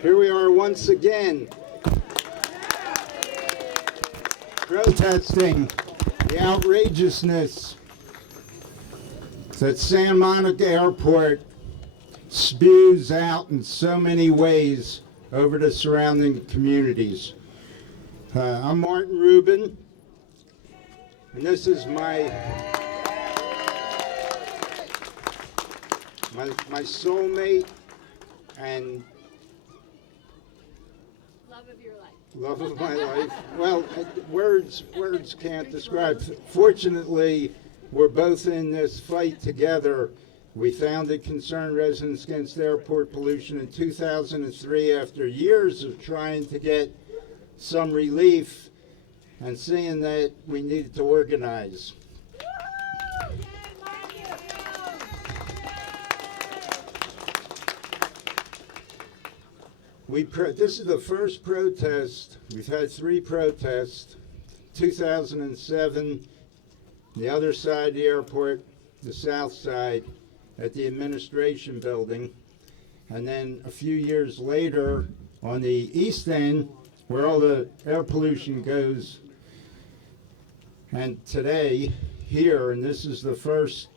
Here we are once again, protesting the outrageousness that Santa Monica Airport spews out in so many ways over the surrounding communities. I'm Martin Rubin, and this is my soulmate and love of my life. Well, words can't describe. Fortunately, we're both in this fight together. We founded Concerned Residents Against Airport Pollution in 2003 after years of trying to get some relief and seeing that we needed to organize. This is the first protest. We've had 3 protests. 2007, the other side of the airport, the south side, at the administration building. And then a few years later, on the east end, where all the air pollution goes. And today, here, and this is the first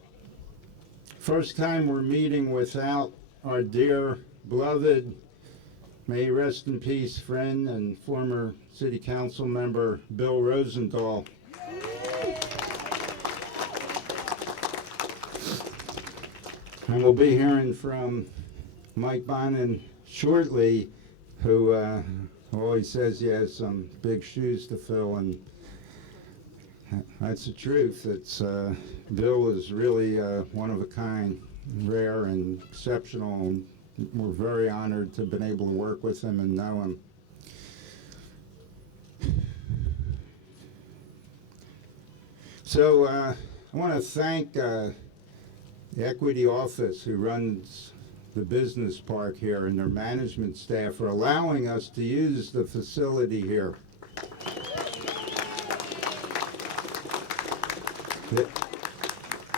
time we're meeting without our dear, beloved, may he rest in peace, friend and former city council member Bill Rosendahl. And we'll be hearing from Mike Bonin shortly, who always says he has some big shoes to fill, and that's the truth. It's Bill is really one of a kind, rare and exceptional, and we're very honored to have been able to work with him and know him. So I want to thank the Equity Office, who runs the business park here, and their management staff for allowing us to use the facility here.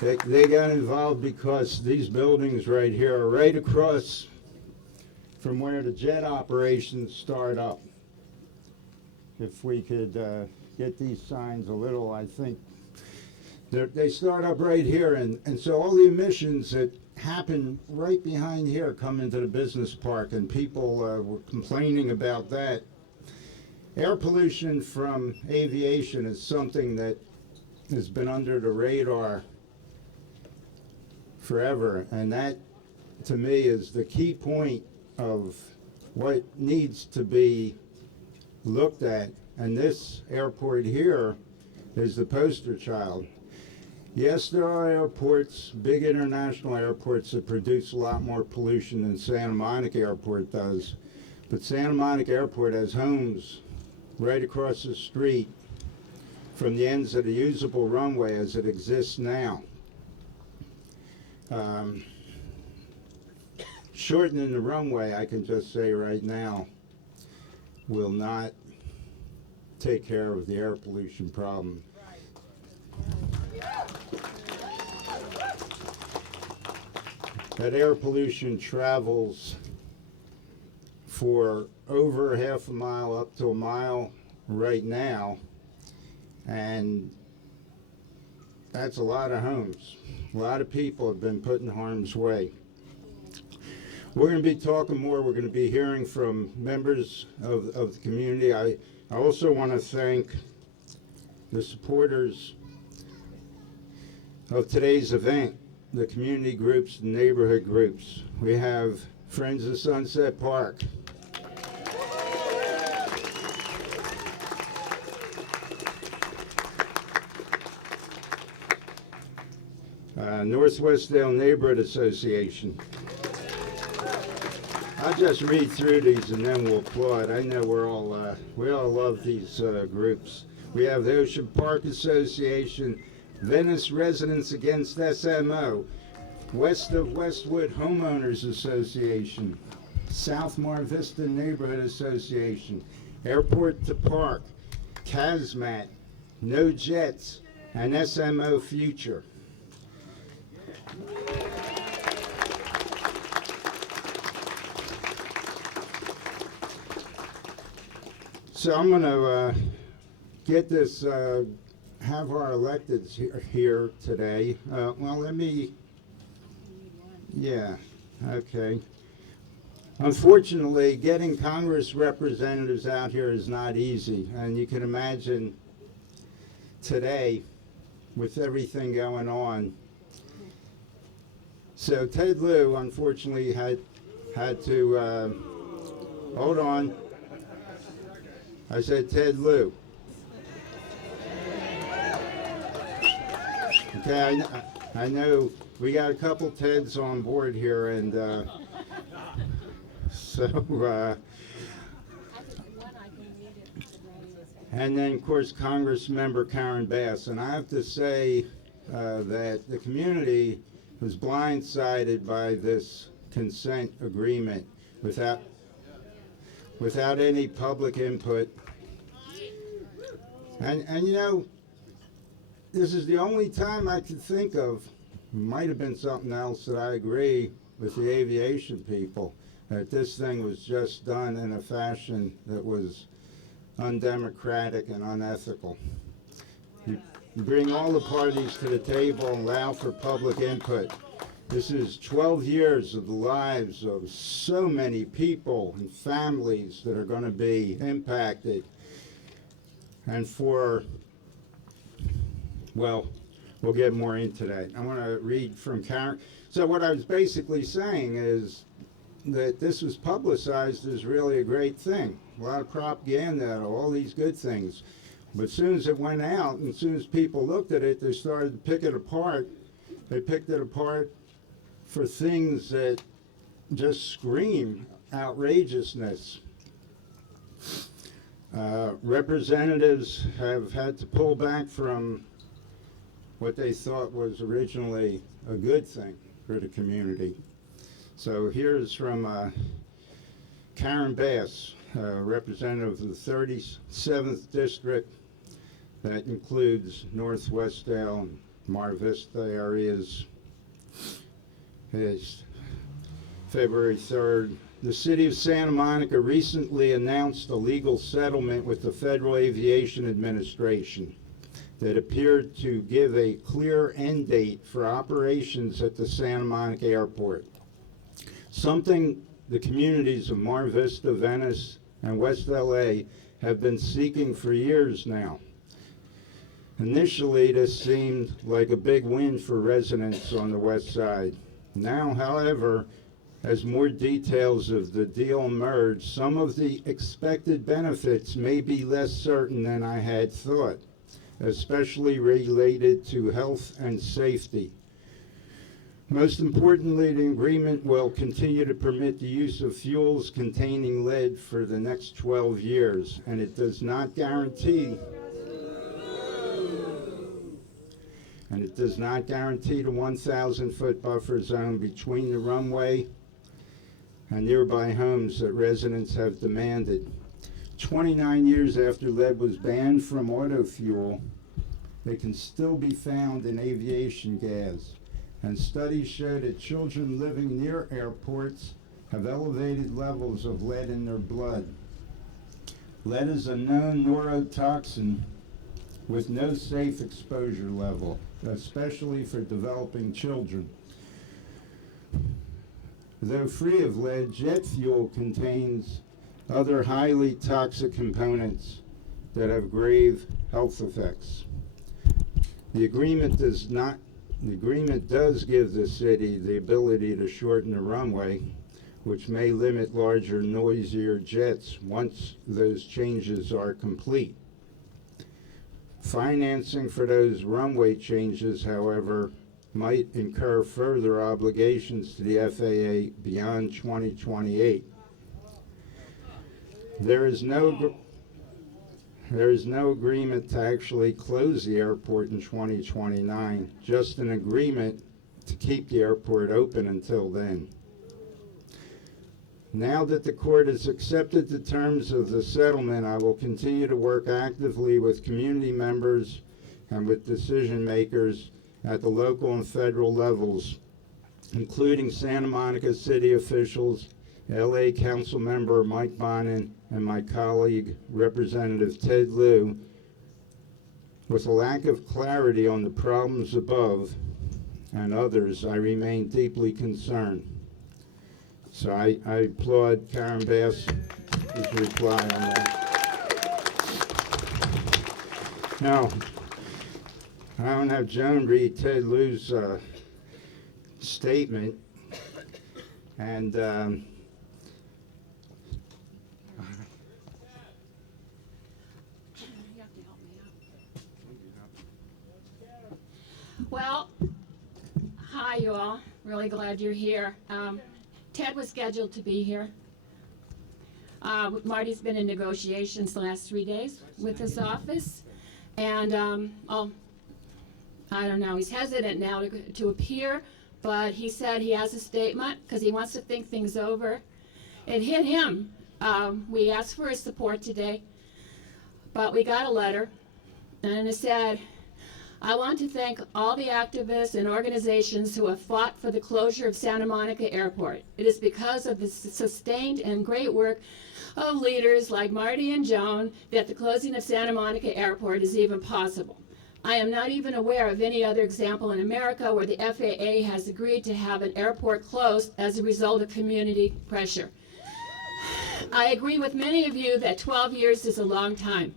They got involved because these buildings right here are right across from where the jet operations start up. If we could get these signs a little, I think they start up right here, and so all the emissions that happen right behind here come into the business park, and people were complaining about that. Air pollution from aviation is something that has been under the radar forever, and that to me is the key point of what needs to be looked at, and this airport here is the poster child. Yes, there are airports, big international airports, that produce a lot more pollution than Santa Monica Airport does, but Santa Monica Airport has homes right across the street from the ends of the usable runway as it exists now. Shortening the runway, I can just say right now, will not take care of the air pollution problem. That air pollution travels for over half a mile up to a mile right now, and that's a lot of homes. A lot of people have been put in harm's way. We're going to be talking more. We're going to be hearing from members of the community. I also want to thank the supporters of today's event, the community groups, the neighborhood groups. We have Friends of Sunset Park. Northwestdale Neighborhood Association. I'll just read through these and then we'll applaud. I know we all love these groups. We have the Ocean Park Association, Venice Residents Against SMO, West of Westwood Homeowners Association, South Mar Vista Neighborhood Association, Airport to Park, CASMAT, No Jets, and SMO Future. So I'm going to get this, have our electeds here today. Well, let me, yeah, okay. Unfortunately, getting Congress representatives out here is not easy, and you can imagine today with everything going on. So Ted Lieu, unfortunately, had to, hold on. I said Ted Lieu. Okay, I know we got a couple Teds on board here, and and then, of course, Congress member Karen Bass. And I have to say that the community was blindsided by this consent agreement without any public input. And you know, this is the only time I could think of, might have been something else, that I agree with the aviation people, that this thing was just done in a fashion that was undemocratic and unethical. You bring all the parties to the table and allow for public input. This is 12 years of the lives of so many people and families that are going to be impacted. And for, well, we'll get more into that. I want to read from Karen. So what I was basically saying is that this was publicized as really a great thing. A lot of propaganda, all these good things. But as soon as it went out, and as soon as people looked at it, they started to pick it apart. They picked it apart for things that just scream outrageousness. Representatives have had to pull back from what they thought was originally a good thing for the community. So here's from Karen Bass, representative of the 37th District. That includes North Westdale and Mar Vista areas. It's February 3rd. The City of Santa Monica recently announced a legal settlement with the Federal Aviation Administration that appeared to give a clear end date for operations at the Santa Monica Airport. Something the communities of Mar Vista, Venice, and West LA have been seeking for years now. Initially, this seemed like a big win for residents on the west side. Now, however, as more details of the deal emerge, some of the expected benefits may be less certain than I had thought, especially related to health and safety. Most importantly, the agreement will continue to permit the use of fuels containing lead for the next 12 years, and it does not guarantee the 1,000-foot buffer zone between the runway and nearby homes that residents have demanded. 29 years after lead was banned from auto fuel, they can still be found in aviation gas. And studies show that children living near airports have elevated levels of lead in their blood. Lead is a known neurotoxin with no safe exposure level, especially for developing children. Though free of lead, jet fuel contains other highly toxic components that have grave health effects. The agreement does give the city the ability to shorten the runway, which may limit larger, noisier jets once those changes are complete. Financing for those runway changes, however, might incur further obligations to the FAA beyond 2028. There is no agreement to actually close the airport in 2029, just an agreement to keep the airport open until then. Now that the court has accepted the terms of the settlement, I will continue to work actively with community members and with decision makers at the local and federal levels, including Santa Monica City officials, LA Council member Mike Bonin, and my colleague, Representative Ted Lieu, with a lack of clarity on the problems above and others, I remain deeply concerned. So I applaud Karen Bass's reply on that. Now, I don't have Joan read Ted Lieu's statement, and You have to help me out. Well, hi you all. Really glad you're here. Ted was scheduled to be here. Marty's been in negotiations the last 3 days with his office, and I don't know, he's hesitant now to appear, but he said he has a statement because he wants to think things over. It hit him. We asked for his support today, but we got a letter, and it said, I want to thank all the activists and organizations who have fought for the closure of Santa Monica Airport. It is because of the sustained and great work of leaders like Marty and Joan that the closing of Santa Monica Airport is even possible. I am not even aware of any other example in America where the FAA has agreed to have an airport closed as a result of community pressure. I agree with many of you that 12 years is a long time.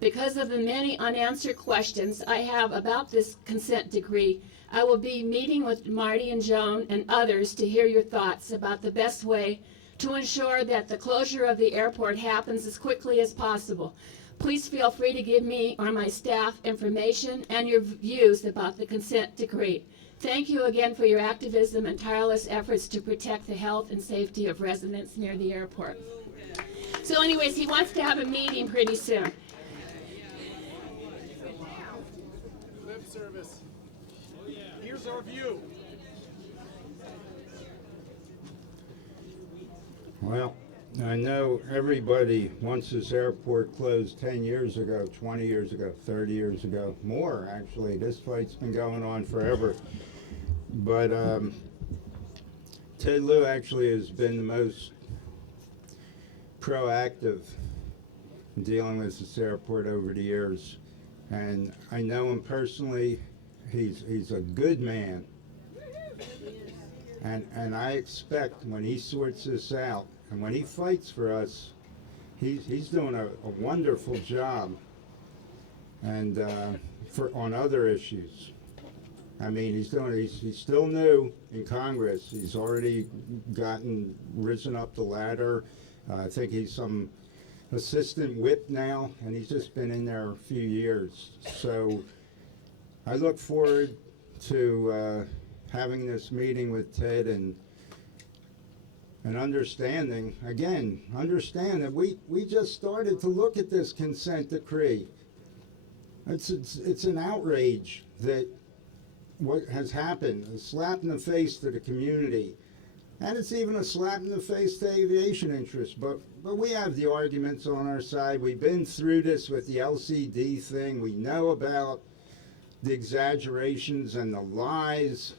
Because of the many unanswered questions I have about this consent decree, I will be meeting with Marty and Joan and others to hear your thoughts about the best way to ensure that the closure of the airport happens as quickly as possible. Please feel free to give me or my staff information and your views about the consent decree. Thank you again for your activism and tireless efforts to protect the health and safety of residents near the airport. So anyways, he wants to have a meeting pretty soon. Lip service. Here's our view. well, I know everybody wants this airport closed 10 years ago, 20 years ago, 30 years ago, more actually. This fight's been going on forever. But Ted Lieu actually has been the most proactive in dealing with this airport over the years. And I know him personally. He's a good man. And I expect when he sorts this out and when he fights for us, he's doing a wonderful job. And on other issues, I mean, he's still new in Congress. He's already risen up the ladder. I think he's some assistant whip now, and he's just been in there a few years. So I look forward to having this meeting with Ted and understand that we just started to look at this consent decree. It's an outrage that what has happened, a slap in the face to the community. And it's even a slap in the face to aviation interests. But we have the arguments on our side. We've been through this with the LCD thing. We know about the exaggerations and the lies.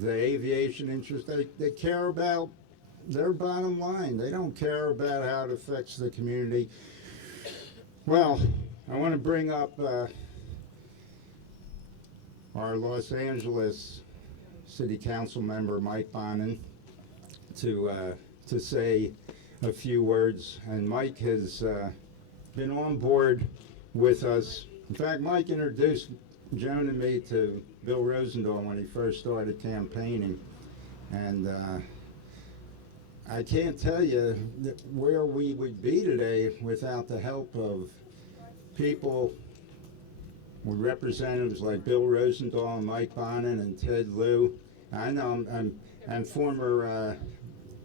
The aviation interests, they care about their bottom line. They don't care about how it affects the community. Well, I want to bring up our Los Angeles City Council member, Mike Bonin, to say a few words. And Mike has been on board with us. In fact, Mike introduced Joan and me to Bill Rosendahl when he first started campaigning. And I can't tell you where we would be today without the help of people with representatives like Bill Rosendahl and Mike Bonin and Ted Lieu. I know, and former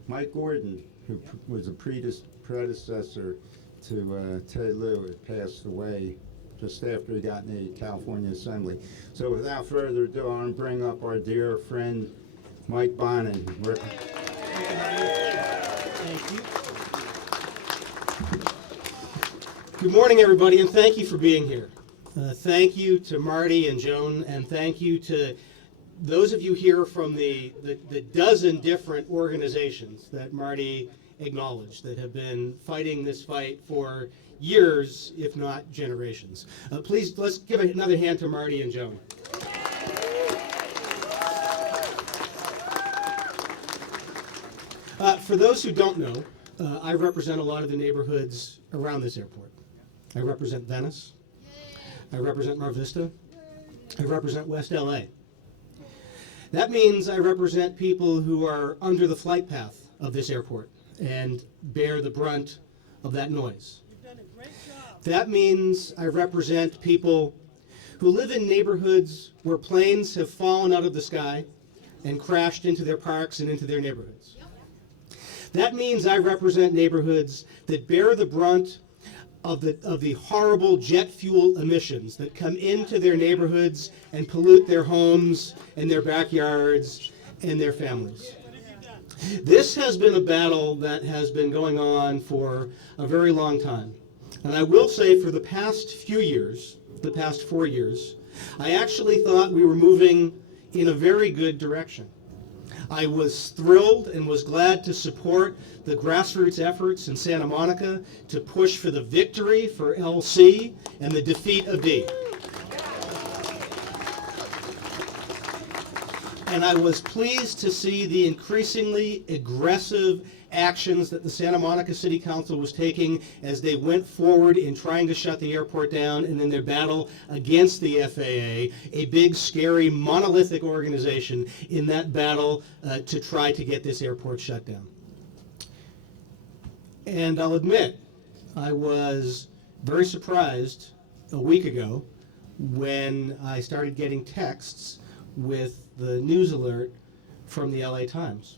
Mike Gordon, who was a predecessor to Ted Lieu, had passed away just after he got in the California Assembly. So without further ado, I want to bring up our dear friend, Mike Bonin. Thank you. Good morning, everybody, and thank you for being here. Thank you to Marty and Joan, and thank you to those of you here from the dozen different organizations that Marty acknowledge, that have been fighting this fight for years, if not generations. Please, let's give another hand to Marty and Joan. For those who don't know, I represent a lot of the neighborhoods around this airport. I represent Venice. I represent Mar Vista. I represent West LA. That means I represent people who are under the flight path of this airport and bear the brunt of that noise. You've done a great job. That means I represent people who live in neighborhoods where planes have fallen out of the sky and crashed into their parks and into their neighborhoods. That means I represent neighborhoods that bear the brunt of the horrible jet fuel emissions that come into their neighborhoods and pollute their homes and their backyards and their families. This has been a battle that has been going on for a very long time. And I will say for the past few years, the past 4 years, I actually thought we were moving in a very good direction. I was thrilled and was glad to support the grassroots efforts in Santa Monica to push for the victory for LC and the defeat of D. And I was pleased to see the increasingly aggressive actions that the Santa Monica City Council was taking as they went forward in trying to shut the airport down and in their battle against the FAA, a big, scary, monolithic organization in that battle to try to get this airport shut down. And I'll admit, I was very surprised a week ago when I started getting texts with the news alert from the LA Times.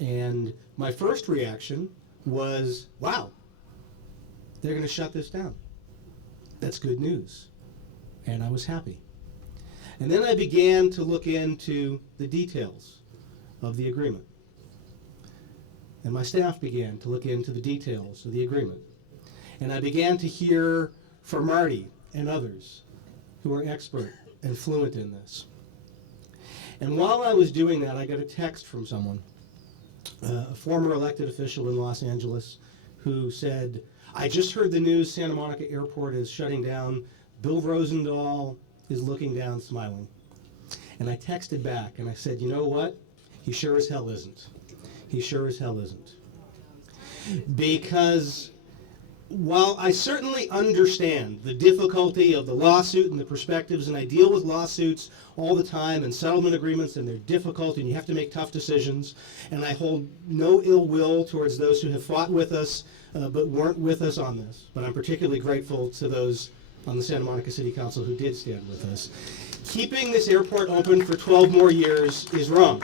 And my first reaction was, wow, they're going to shut this down. That's good news. And I was happy. And then I began to look into the details of the agreement. And my staff began to look into the details of the agreement. And I began to hear from Marty and others who are expert and fluent in this. And while I was doing that, I got a text from someone, a former elected official in Los Angeles, who said, I just heard the news Santa Monica Airport is shutting down. Bill Rosendahl is looking down, smiling. And I texted back and I said, you know what? He sure as hell isn't. He sure as hell isn't. Because while I certainly understand the difficulty of the lawsuit and the perspectives, and I deal with lawsuits all the time and settlement agreements, and they're difficult and you have to make tough decisions, and I hold no ill will towards those who have fought with us but weren't with us on this. But I'm particularly grateful to those on the Santa Monica City Council who did stand with us. Keeping this airport open for 12 more years is wrong.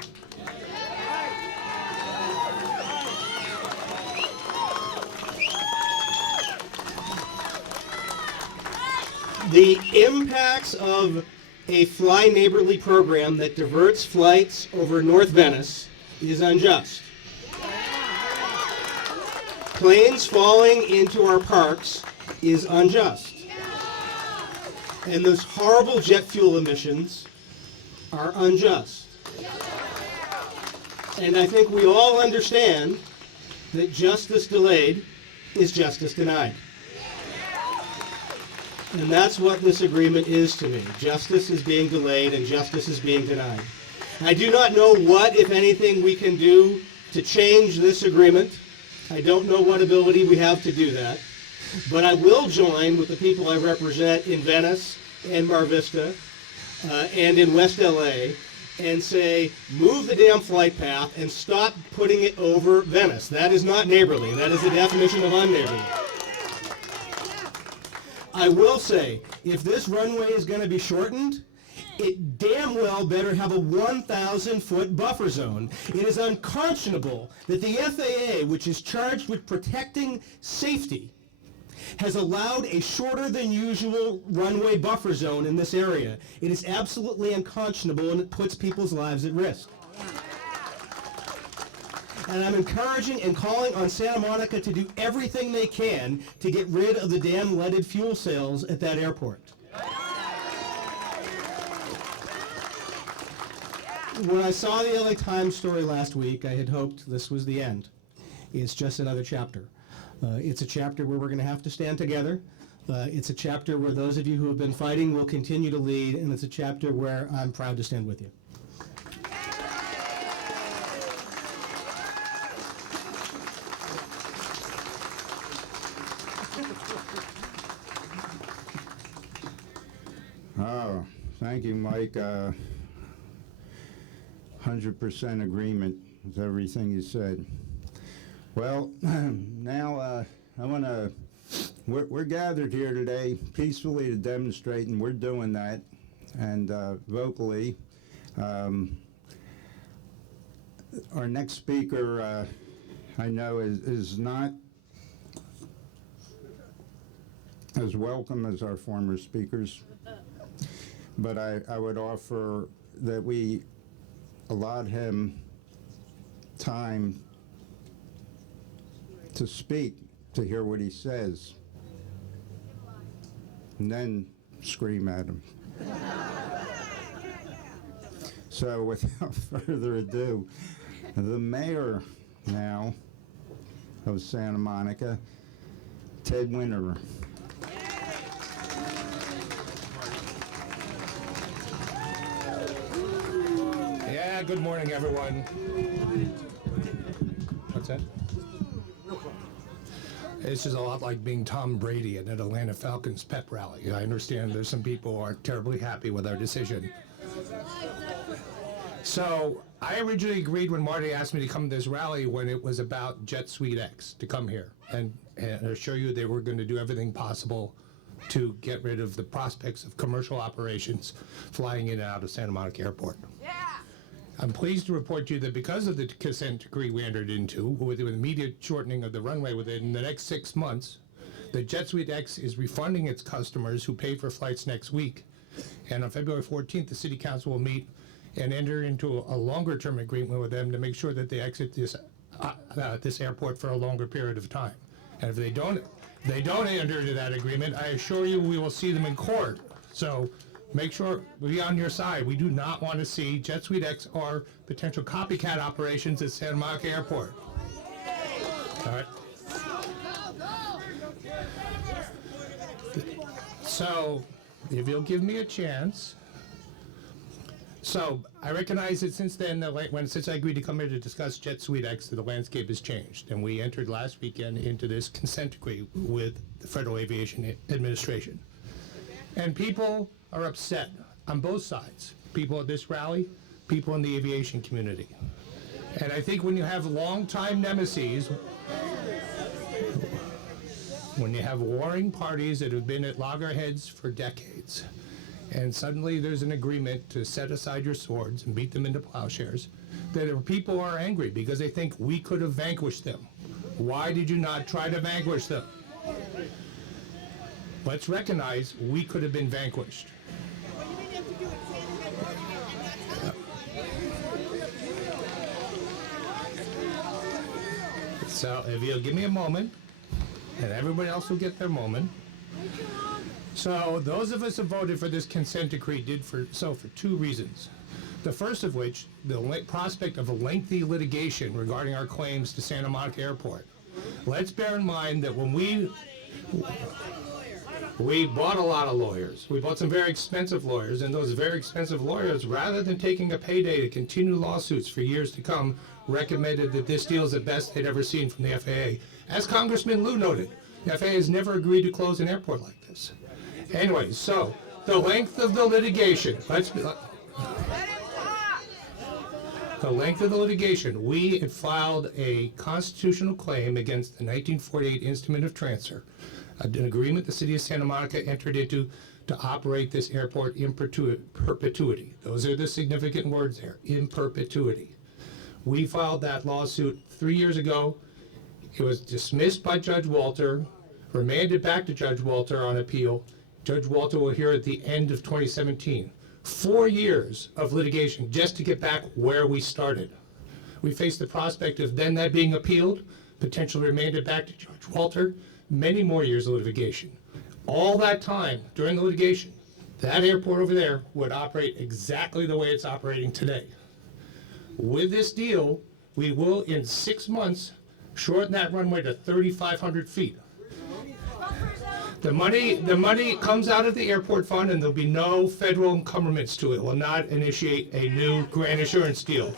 The impacts of a Fly Neighborly program that diverts flights over North Venice is unjust. Planes falling into our parks is unjust. And those horrible jet fuel emissions are unjust. And I think we all understand that justice delayed is justice denied. And that's what this agreement is to me. Justice is being delayed and justice is being denied. I do not know what, if anything, we can do to change this agreement. I don't know what ability we have to do that. But I will join with the people I represent in Venice and Mar Vista and in West LA and say, move the damn flight path and stop putting it over Venice. That is not neighborly. That is the definition of unneighborly. I will say, if this runway is going to be shortened, it damn well better have a 1,000-foot buffer zone. It is unconscionable that the FAA, which is charged with protecting safety, has allowed a shorter than usual runway buffer zone in this area. It is absolutely unconscionable and it puts people's lives at risk. And I'm encouraging and calling on Santa Monica to do everything they can to get rid of the damn leaded fuel cells at that airport. When I saw the LA Times story last week, I had hoped this was the end. It's just another chapter. It's a chapter where we're going to have to stand together. It's a chapter where those of you who have been fighting will continue to lead, and it's a chapter where I'm proud to stand with you. Oh, thank you, Mike. 100% agreement with everything you said. Well, now I want to, we're gathered here today peacefully to demonstrate, and we're doing that, and vocally. Our next speaker, I know, is not as welcome as our former speakers, but I would offer that we allot him time to speak, to hear what he says, and then scream at him. So without further ado, the mayor now of Santa Monica, Ted Winterer. Yeah, good morning, everyone. What's that? It's just a lot like being Tom Brady at an Atlanta Falcons pep rally. I understand there's some people who aren't terribly happy with our decision. So I originally agreed when Marty asked me to come to this rally when it was about Jet Suite X to come here and assure you they were going to do everything possible to get rid of the prospects of commercial operations flying in and out of Santa Monica Airport. Yeah. I'm pleased to report to you that because of the consent decree we entered into, with immediate shortening of the runway within the next 6 months, the Jet Suite X is refunding its customers who pay for flights next week. And on February 14th, the City Council will meet and enter into a longer-term agreement with them to make sure that they exit this airport for a longer period of time. And if they don't enter into that agreement, I assure you we will see them in court. So make sure we be on your side. We do not want to see Jet Suite X or potential copycat operations at Santa Monica Airport. All right. So, if you'll give me a chance. So, I recognize that since then, since I agreed to come here to discuss Jet Suite X, the landscape has changed. And we entered last weekend into this consent decree with the Federal Aviation Administration. And people are upset on both sides. People at this rally, people in the aviation community. And I think when you have longtime nemesis, when you have warring parties that have been at loggerheads for decades, and suddenly there's an agreement to set aside your swords and beat them into plowshares, that people are angry because they think we could have vanquished them. Why did you not try to vanquish them? Let's recognize we could have been vanquished. So if you'll give me a moment, and everybody else will get their moment. So those of us who voted for this consent decree did so for two reasons. The first of which, the prospect of a lengthy litigation regarding our claims to Santa Monica Airport. Let's bear in mind that when we bought a lot of lawyers. We bought some very expensive lawyers, and those very expensive lawyers, rather than taking a payday to continue lawsuits for years to come, recommended that this deal is the best they'd ever seen from the FAA. As Congressman Liu noted, the FAA has never agreed to close an airport like this. Anyway, so the length of the litigation, we had filed a constitutional claim against the 1948 Instrument of Transfer, an agreement the city of Santa Monica entered into to operate this airport in perpetuity. Those are the significant words there, in perpetuity. We filed that lawsuit 3 years ago. It was dismissed by Judge Walter, remanded back to Judge Walter on appeal. Judge Walter will hear at the end of 2017. 4 years of litigation just to get back where we started. We faced the prospect of then that being appealed, potentially remanded back to Judge Walter, many more years of litigation. All that time during the litigation, that airport over there would operate exactly the way it's operating today. With this deal, we will in 6 months shorten that runway to 3,500 feet. The money comes out of the airport fund, and there'll be no federal encumbrance to it. It will not initiate a new grant assurance deal.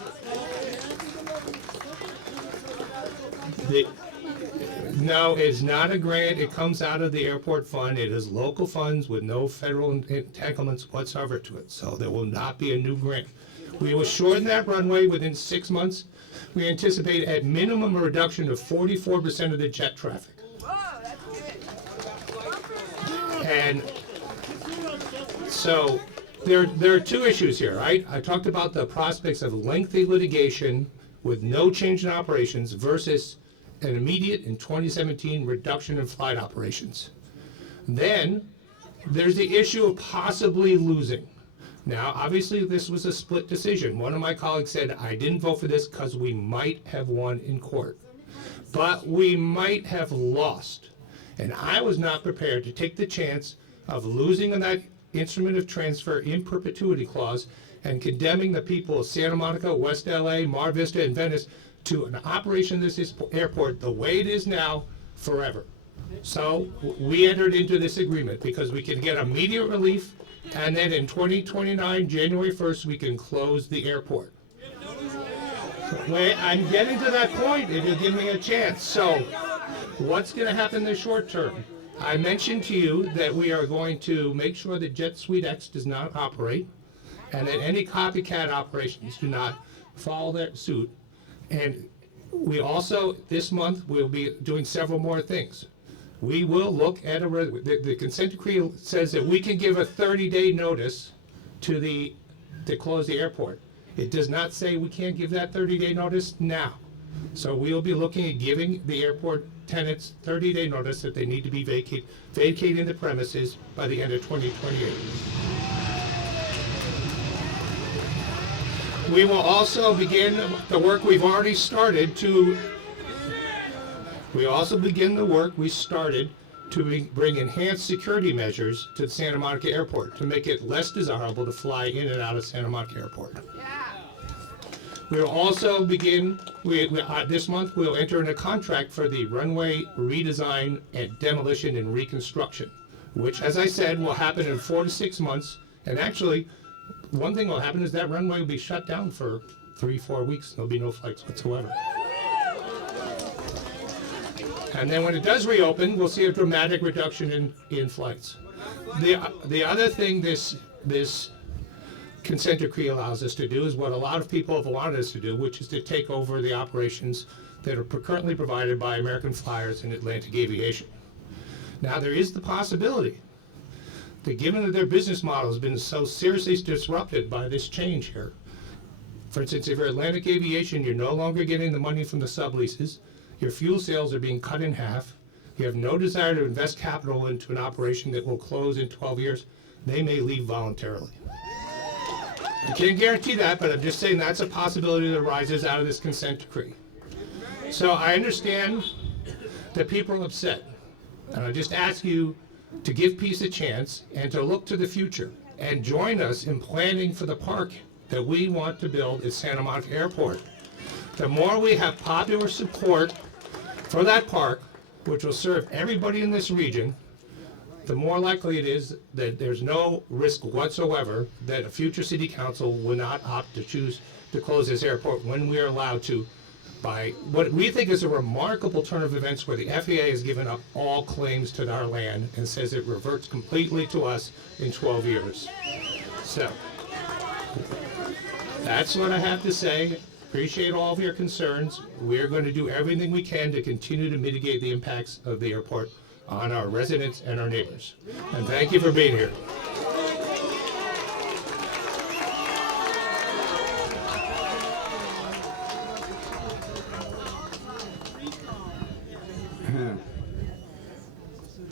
No, it's not a grant. It comes out of the airport fund. It is local funds with no federal entanglements whatsoever to it. So there will not be a new grant. We will shorten that runway within 6 months. We anticipate at minimum a reduction of 44% of the jet traffic. And so there are two issues here, right? I talked about the prospects of lengthy litigation with no change in operations versus an immediate in 2017 reduction in flight operations. Then there's the issue of possibly losing. Now, obviously, this was a split decision. One of my colleagues said, I didn't vote for this because we might have won in court. But we might have lost. And I was not prepared to take the chance of losing on that instrument of transfer in perpetuity clause and condemning the people of Santa Monica, West LA, Mar Vista, and Venice to an operation of this airport the way it is now forever. So we entered into this agreement because we can get immediate relief, and then in 2029, January 1st, we can close the airport. Wait, I'm getting to that point if you give me a chance. So what's going to happen in the short term? I mentioned to you that we are going to make sure that Jet Suite X does not operate, and that any copycat operations do not follow their suit. And we also, this month, we'll be doing several more things. We will look at the consent decree says that we can give a 30-day notice to close the airport. It does not say we can't give that 30-day notice now. So we'll be looking at giving the airport tenants 30-day notice that they need to be vacating the premises by the end of 2028. We will also begin the work we've already started to. We also begin the work we started to bring enhanced security measures to the Santa Monica Airport to make it less desirable to fly in and out of Santa Monica Airport. We will also begin, this month, we'll enter into a contract for the runway redesign and demolition and reconstruction, which, as I said, will happen in 4 to 6 months. And actually, one thing will happen is that runway will be shut down for 3-4 weeks. There'll be no flights whatsoever. And then when it does reopen, we'll see a dramatic reduction in flights. The other thing this consent decree allows us to do is what a lot of people have wanted us to do, which is to take over the operations that are currently provided by American Flyers and Atlantic Aviation. Now, there is the possibility that given that their business model has been so seriously disrupted by this change here, for instance, if you're Atlantic Aviation, you're no longer getting the money from the subleases, your fuel sales are being cut in half, you have no desire to invest capital into an operation that will close in 12 years, they may leave voluntarily. I can't guarantee that, but I'm just saying that's a possibility that arises out of this consent decree. So I understand that people are upset, and I just ask you to give peace a chance and to look to the future and join us in planning for the park that we want to build at Santa Monica Airport. The more we have popular support for that park, which will serve everybody in this region, the more likely it is that there's no risk whatsoever that a future city council will not opt to choose to close this airport when we are allowed to, by what we think is a remarkable turn of events where the FAA has given up all claims to our land and says it reverts completely to us in 12 years. So that's what I have to say. Appreciate all of your concerns. We're going to do everything we can to continue to mitigate the impacts of the airport on our residents and our neighbors. And thank you for being here.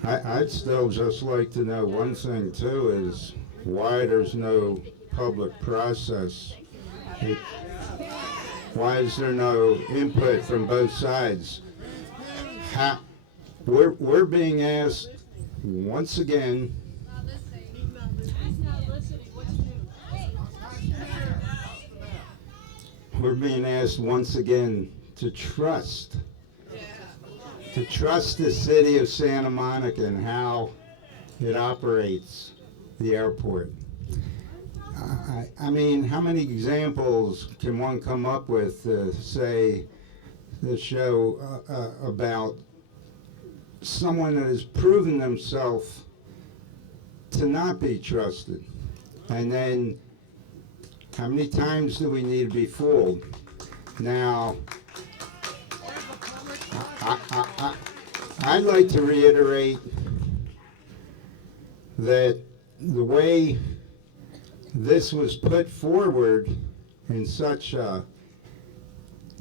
I'd still just like to know one thing too, is why there's no public process. Why is there no input from both sides? We're being asked once again. We're being asked once again to trust to trust the city of Santa Monica and how it operates the airport. I mean, how many examples can one come up with to say the show about someone that has proven themselves to not be trusted? And then how many times do we need to be fooled? Now, I'd like to reiterate that the way this was put forward in such a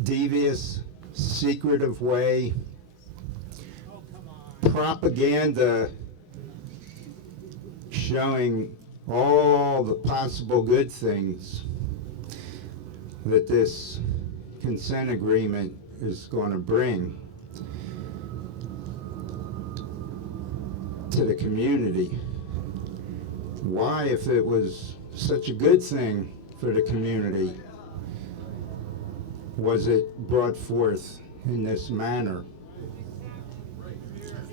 devious, secretive way, propaganda showing all the possible good things that this consent agreement is going to bring to the community. Why, if it was such a good thing for the community, was it brought forth in this manner?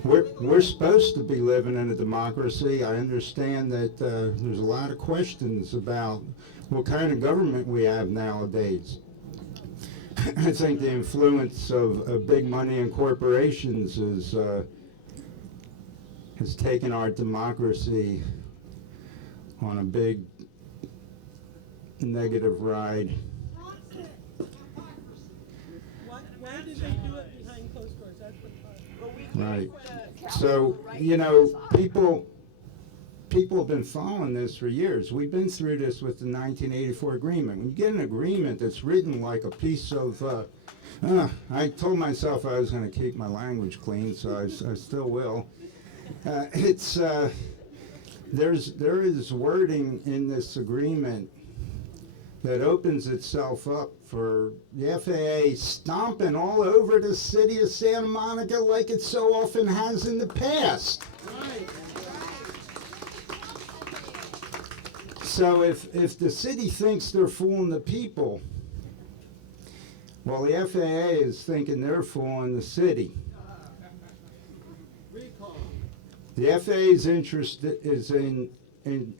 We're supposed to be living in a democracy. I understand that there's a lot of questions about what kind of government we have nowadays. I think the influence of big money and corporations has taken our democracy on a big negative ride. Why did they do it behind closed doors? That's what. Right. So, you know, people have been following this for years. We've been through this with the 1984 agreement. When you get an agreement that's written like a piece of, I told myself I was going to keep my language clean, so I still will. There is wording in this agreement that opens itself up for the FAA stomping all over the city of Santa Monica like it so often has in the past. So if the city thinks they're fooling the people, well, the FAA is thinking they're fooling the city. The FAA's interest is in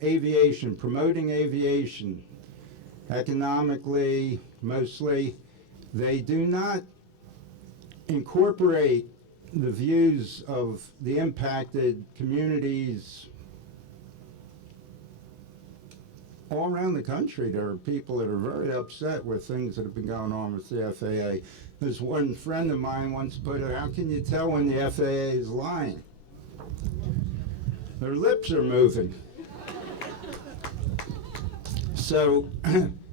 aviation, promoting aviation. Economically, mostly, they do not incorporate the views of the impacted communities all around the country. There are people that are very upset with things that have been going on with the FAA. There's one friend of mine once put it, how can you tell when the FAA is lying? Their lips are moving. So,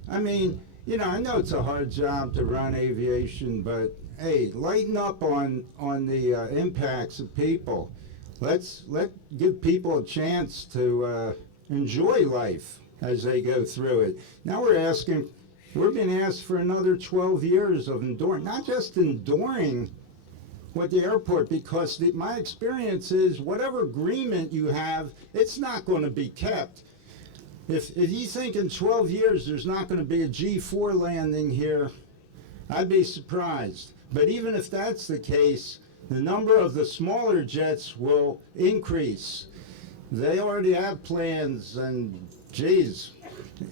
I mean, you know, I know it's a hard job to run aviation, but hey, lighten up on the impacts of people. Let give people a chance to enjoy life as they go through it. Now we're being asked for another 12 years of enduring, not just enduring with the airport, because my experience is whatever agreement you have, it's not going to be kept. If you think in 12 years there's not going to be a G4 landing here, I'd be surprised. But even if that's the case, the number of the smaller jets will increase. They already have plans, and geez,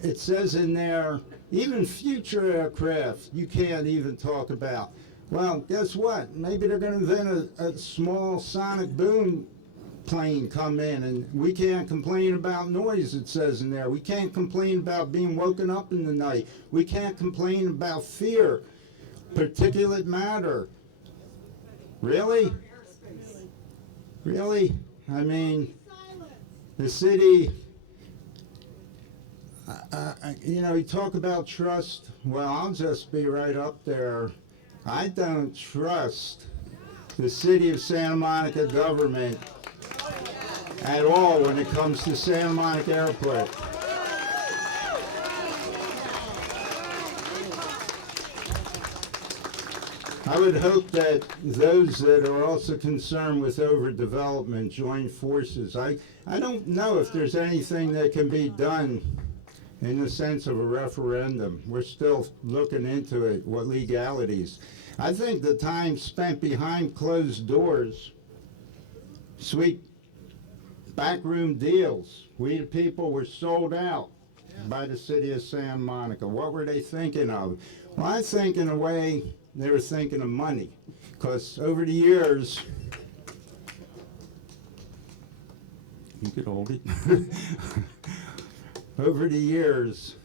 it says in there, even future aircraft you can't even talk about. Well, guess what? Maybe they're going to invent a small sonic boom plane come in, and we can't complain about noise, it says in there. We can't complain about being woken up in the night. We can't complain about fear, particulate matter. Really? Really? I mean, the city, you know, you talk about trust. Well, I'll just be right up there. I don't trust the city of Santa Monica government at all when it comes to Santa Monica Airport. I would hope that those that are also concerned with overdevelopment join forces. I don't know if there's anything that can be done in the sense of a referendum. We're still looking into it, what legalities. I think the time spent behind closed doors, sweet backroom deals, we the people were sold out by the city of Santa Monica. What were they thinking of? Well, I think in a way they were thinking of money, because over the years, you could hold it. Over the years,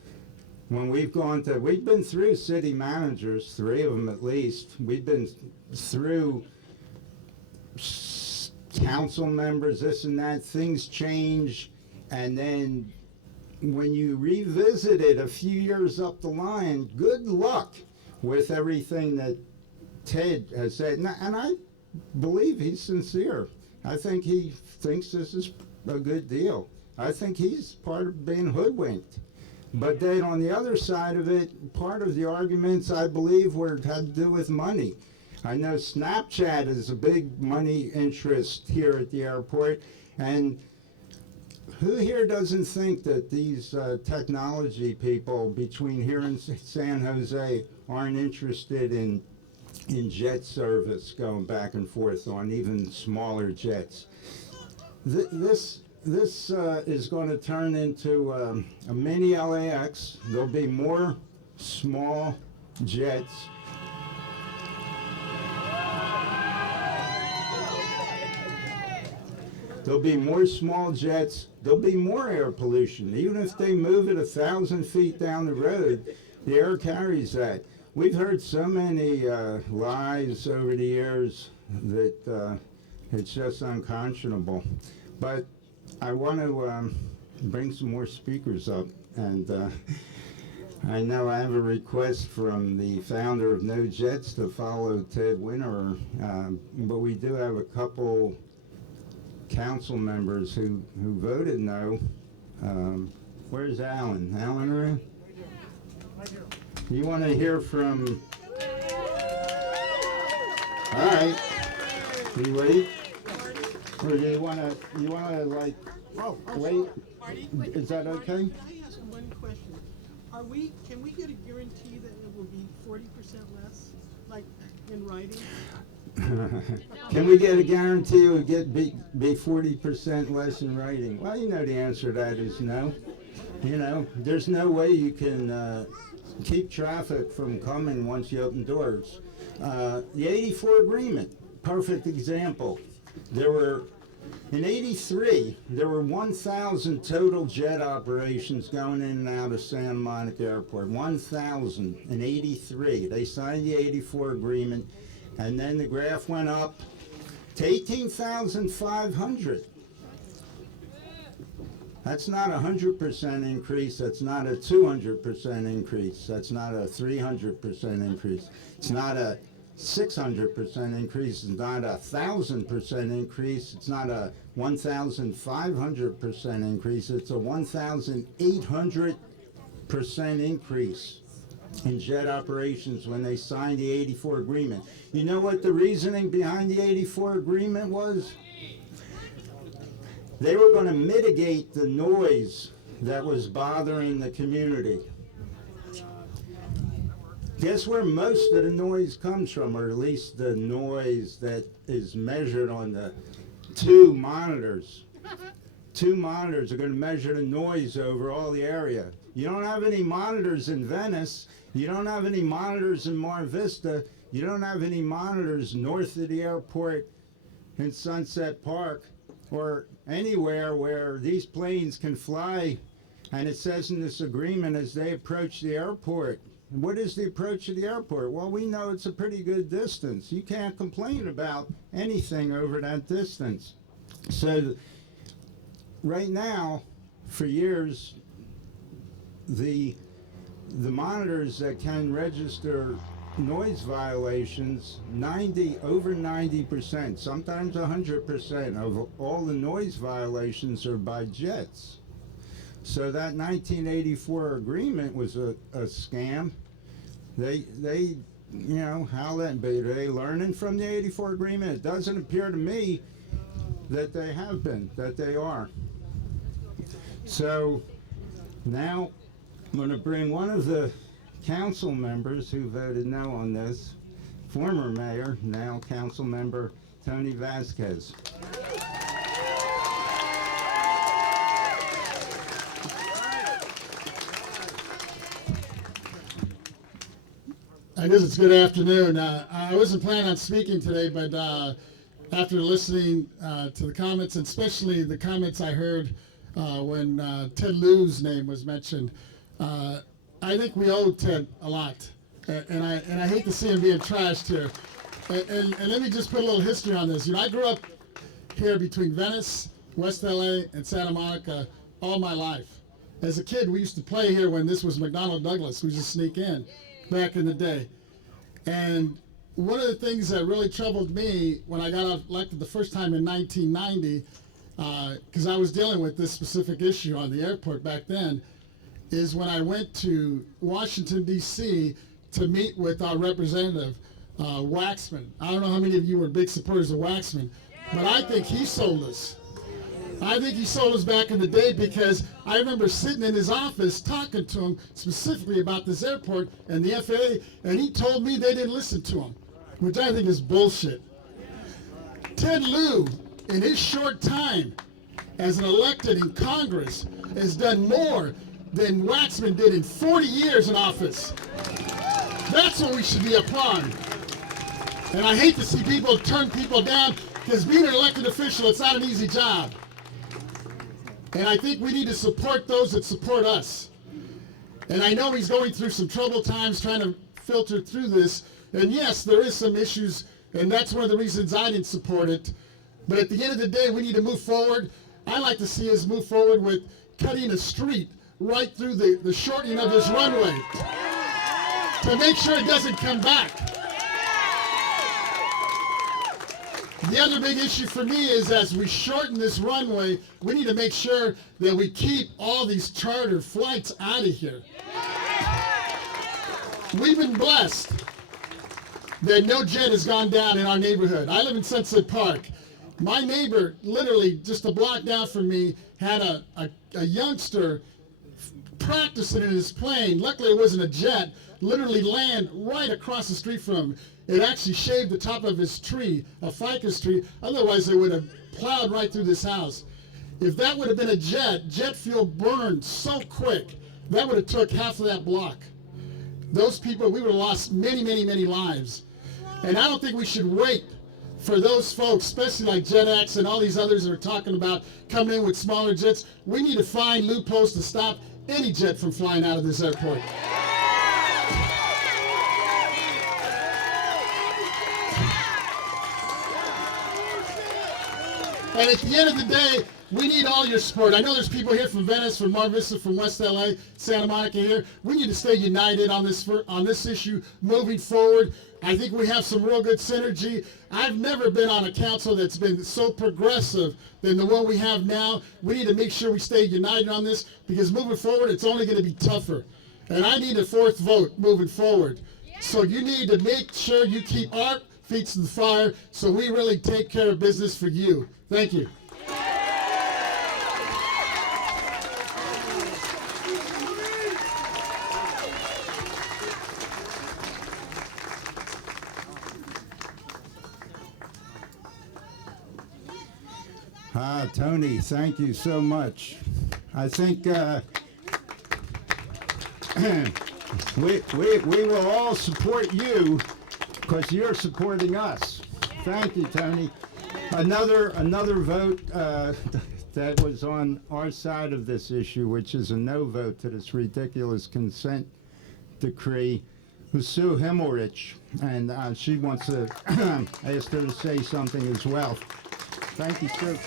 when we've been through city managers, 3 of them at least. We've been through council members, this and that. Things change, and then when you revisit it a few years up the line, good luck with everything that Ted has said. And I believe he's sincere. I think he thinks this is a good deal. I think he's part of being hoodwinked. But then on the other side of it, part of the arguments, I believe, had to do with money. I know Snapchat is a big money interest here at the airport, and who here doesn't think that these technology people between here and San Jose aren't interested in jet service going back and forth on even smaller jets? This is going to turn into a mini LAX. There'll be more small jets. There'll be more small jets. There'll be more air pollution. Even if they move it 1,000 feet down the road, the air carries that. We've heard so many lies over the years that it's just unconscionable. But I want to bring some more speakers up, and I know I have a request from the founder of No Jets to follow Ted Winterer, but we do have a couple council members who voted no. Where's Alan? Alan, are you want to hear from? All right, you wait. Or do you want to like, wait? Is that okay? Can I ask one question? Can we get a guarantee that it will be 40% less, like in writing? Can we get a guarantee it would be 40% less in writing? Well, you know the answer to that is no. You know, there's no way you can keep traffic from coming once you open doors. The 84 agreement, perfect example. In 83, there were 1,000 total jet operations going in and out of Santa Monica Airport. 1,000 in 83. They signed the 84 agreement, and then the graph went up to 18,500. That's not a 100% increase. That's not a 200% increase. That's not a 300% increase. It's not a 600% increase. It's not a 1,000% increase. It's not a 1,500% increase. It's a 1,800% increase in jet operations when they signed the 84 agreement. You know what the reasoning behind the 84 agreement was? They were going to mitigate the noise that was bothering the community. Guess where most of the noise comes from, or at least the noise that is measured on the 2 monitors. 2 monitors are going to measure the noise over all the area. You don't have any monitors in Venice. You don't have any monitors in Mar Vista. You don't have any monitors north of the airport in Sunset Park or anywhere where these planes can fly. And it says in this agreement as they approach the airport. What is the approach to the airport? Well, we know it's a pretty good distance. You can't complain about anything over that distance. So right now, for years, the monitors that can register noise violations, over 90%, sometimes 100% of all the noise violations are by jets. So that 1984 agreement was a scam. They you know, how that be? Are they learning from the 84 agreement? It doesn't appear to me that they have been, that they are. So now I'm going to bring one of the council members who voted no on this, former mayor, now council member Tony Vazquez. I guess it's good afternoon. I wasn't planning on speaking today, but after listening to the comments, and especially the comments I heard when Ted Lieu's name was mentioned, I think we owe Ted a lot, and I hate to see him being trashed here. And let me just put a little history on this. You know, I grew up here between Venice, West LA, and Santa Monica all my life. As a kid, we used to play here when this was McDonnell Douglas. We used to sneak in back in the day. And one of the things that really troubled me when I got elected the first time in 1990, because I was dealing with this specific issue on the airport back then, is when I went to Washington, D.C. to meet with our representative, Waxman. I don't know how many of you were big supporters of Waxman, but I think he sold us. I think he sold us back in the day, because I remember sitting in his office talking to him specifically about this airport and the FAA, and he told me they didn't listen to him, which I think is bullshit. Ted Lieu, in his short time as an elected in Congress, has done more than Waxman did in 40 years in office. That's what we should be applauding. And I hate to see people turn people down, because being an elected official, it's not an easy job. And I think we need to support those that support us. And I know he's going through some troubled times trying to filter through this. And yes, there is some issues, and that's one of the reasons I didn't support it. But at the end of the day, we need to move forward. I like to see us move forward with cutting a street right through the shortening of this runway to make sure it doesn't come back. The other big issue for me is, as we shorten this runway, we need to make sure that we keep all these charter flights out of here. We've been blessed that no jet has gone down in our neighborhood. I live in Sunset Park. My neighbor, literally just a block down from me, had a youngster practicing in his plane. Luckily it wasn't a jet. Literally land right across the street from him. It actually shaved the top of his tree, a ficus tree. Otherwise, they would have plowed right through this house. If that would have been a jet fuel burned so quick, that would have took half of that block. Those people, we would have lost many, many, many lives. And I don't think we should wait for those folks, especially like JetX and all these others that are talking about coming in with smaller jets. We need to find loopholes to stop any jet from flying out of this airport. And at the end of the day, we need all your support. I know there's people here from Venice, from Mar Vista, from West LA, Santa Monica here. We need to stay united on this issue moving forward. I think we have some real good synergy. I've never been on a council that's been so progressive than the one we have now. We need to make sure we stay united on this, because moving forward, it's only going to be tougher. And I need a fourth vote moving forward. So you need to make sure you keep our feet to the fire so we really take care of business for you. Thank you. Tony, thank you so much. I think we will all support you because you're supporting us. Thank you, Tony. Another vote that was on our side of this issue, which is a no vote to this ridiculous consent decree, was Sue Himmelrich, and she wants to ask her to say something as well. Thank you, Sue.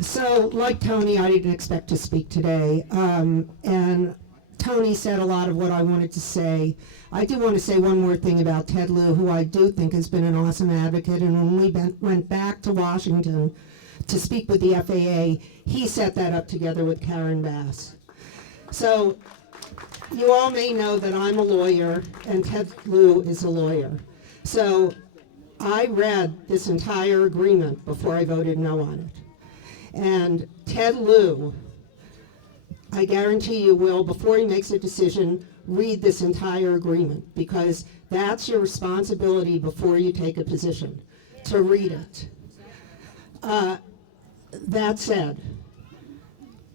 So, like Tony, I didn't expect to speak today, and Tony said a lot of what I wanted to say. I do want to say one more thing about Ted Lieu, who I do think has been an awesome advocate, and when we went back to Washington to speak with the FAA, he set that up together with Karen Bass. So, you all may know that I'm a lawyer, and Ted Lieu is a lawyer. So, I read this entire agreement before I voted no on it. And Ted Lieu, I guarantee you will, before he makes a decision, read this entire agreement, because that's your responsibility before you take a position, to read it. That said,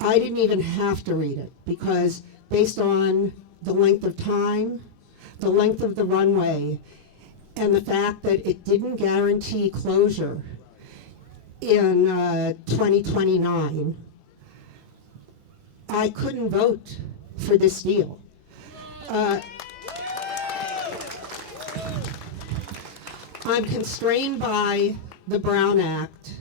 I didn't even have to read it, because based on the length of time, the length of the runway, and the fact that it didn't guarantee closure in 2029, I couldn't vote for this deal. I'm constrained by the Brown Act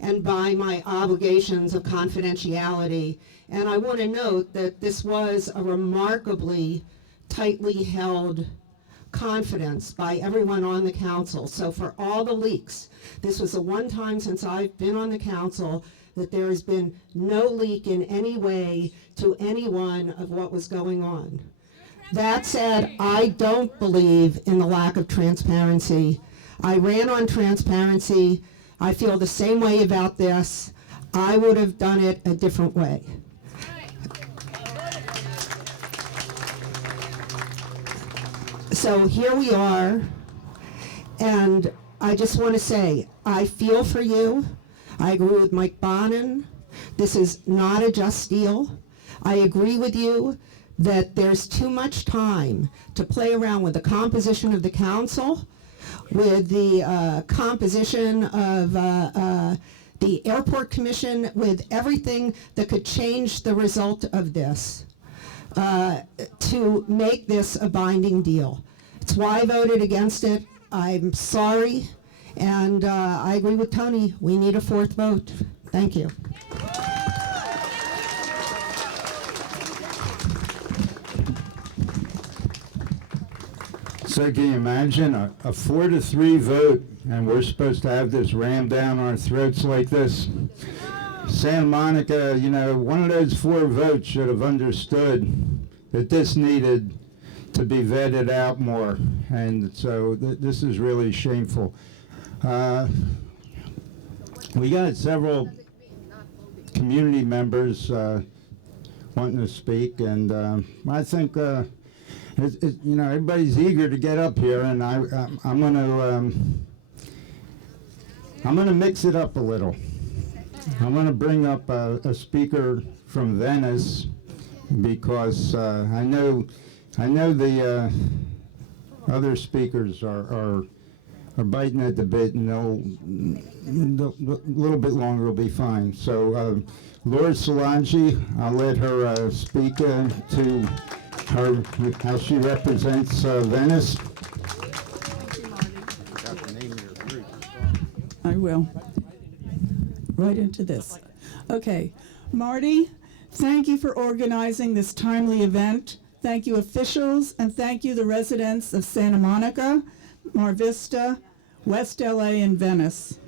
and by my obligations of confidentiality, and I want to note that this was a remarkably tightly held confidence by everyone on the council. So for all the leaks, this was the one time since I've been on the council that there has been no leak in any way to anyone of what was going on. That said, I don't believe in the lack of transparency. I ran on transparency. I feel the same way about this. I would have done it a different way. So here we are, and I just want to say, I feel for you. I agree with Mike Bonin. This is not a just deal. I agree with you that there's too much time to play around with the composition of the council, with the composition of the airport commission, with everything that could change the result of this, to make this a binding deal. It's why I voted against it. I'm sorry, and I agree with Tony. We need a fourth vote. Thank you. So can you imagine a 4-3 vote, and we're supposed to have this rammed down our throats like this? Santa Monica, you know, one of those 4 votes should have understood that this needed to be vetted out more, and so this is really shameful. We got several community members wanting to speak, and I think you know, everybody's eager to get up here, and I'm gonna mix it up a little. I'm gonna bring up a speaker from Venice, because I know the other speakers are biting at the bit, and a little bit longer will be fine. So Laura Silagi, I'll let her speak to her, how she represents Venice. I will. Right into this. Okay. Marty, thank you for organizing this timely event. Thank you, officials, and thank you, the residents of Santa Monica, Mar Vista, West LA, and Venice.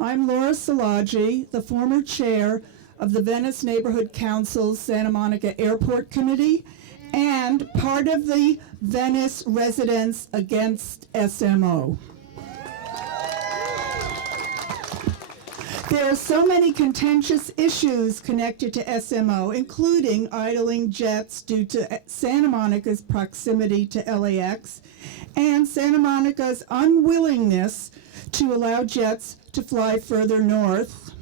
I'm Laura Silagi, the former chair of the Venice Neighborhood Council's Santa Monica Airport Committee, and part of the Venice Residents Against SMO. There are so many contentious issues connected to SMO, including idling jets due to Santa Monica's proximity to LAX and Santa Monica's unwillingness to allow jets to fly further north.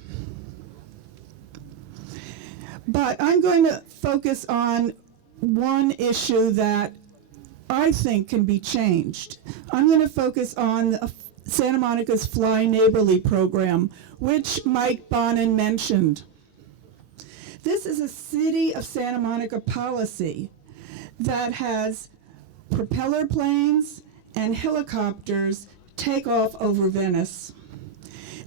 But I'm going to focus on one issue that I think can be changed. I'm going to focus on Santa Monica's Fly Neighborly program, which Mike Bonin mentioned. This is a City of Santa Monica policy that has propeller planes and helicopters take off over Venice.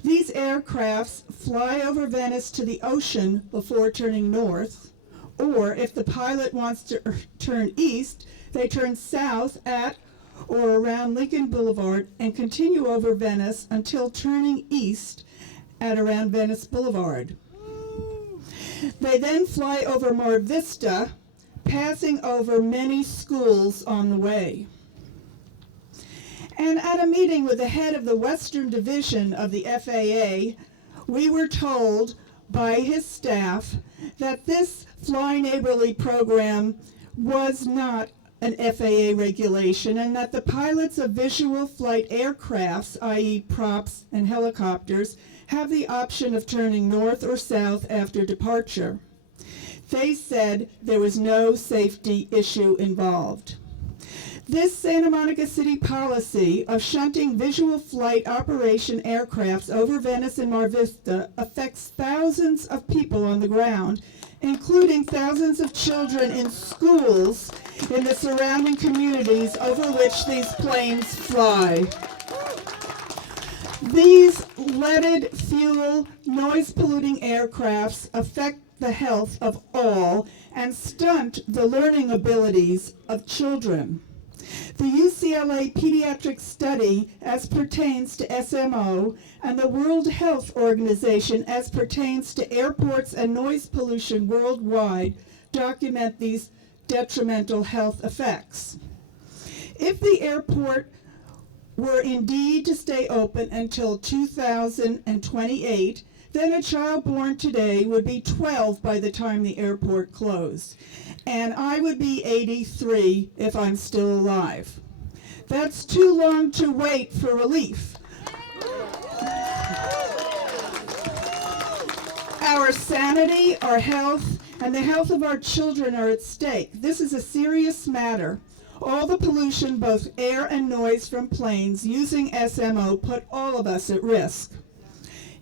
These aircrafts fly over Venice to the ocean before turning north, or if the pilot wants to turn east, they turn south at or around Lincoln Boulevard and continue over Venice until turning east at around Venice Boulevard. They then fly over Mar Vista, passing over many schools on the way. And at a meeting with the head of the Western Division of the FAA, we were told by his staff that this Fly Neighborly program was not an FAA regulation and that the pilots of visual flight aircrafts, i.e. props and helicopters, have the option of turning north or south after departure. They said there was no safety issue involved. This Santa Monica City policy of shunting visual flight operation aircrafts over Venice and Mar Vista affects thousands of people on the ground, including thousands of children in schools in the surrounding communities over which these planes fly. These leaded fuel, noise-polluting aircrafts affect the health of all and stunt the learning abilities of children. The UCLA pediatric study as pertains to SMO and the World Health Organization as pertains to airports and noise pollution worldwide document these detrimental health effects. If the airport were indeed to stay open until 2028, then a child born today would be 12 by the time the airport closed. And I would be 83 if I'm still alive. That's too long to wait for relief. Our sanity, our health, and the health of our children are at stake. This is a serious matter. All the pollution, both air and noise from planes using SMO, put all of us at risk.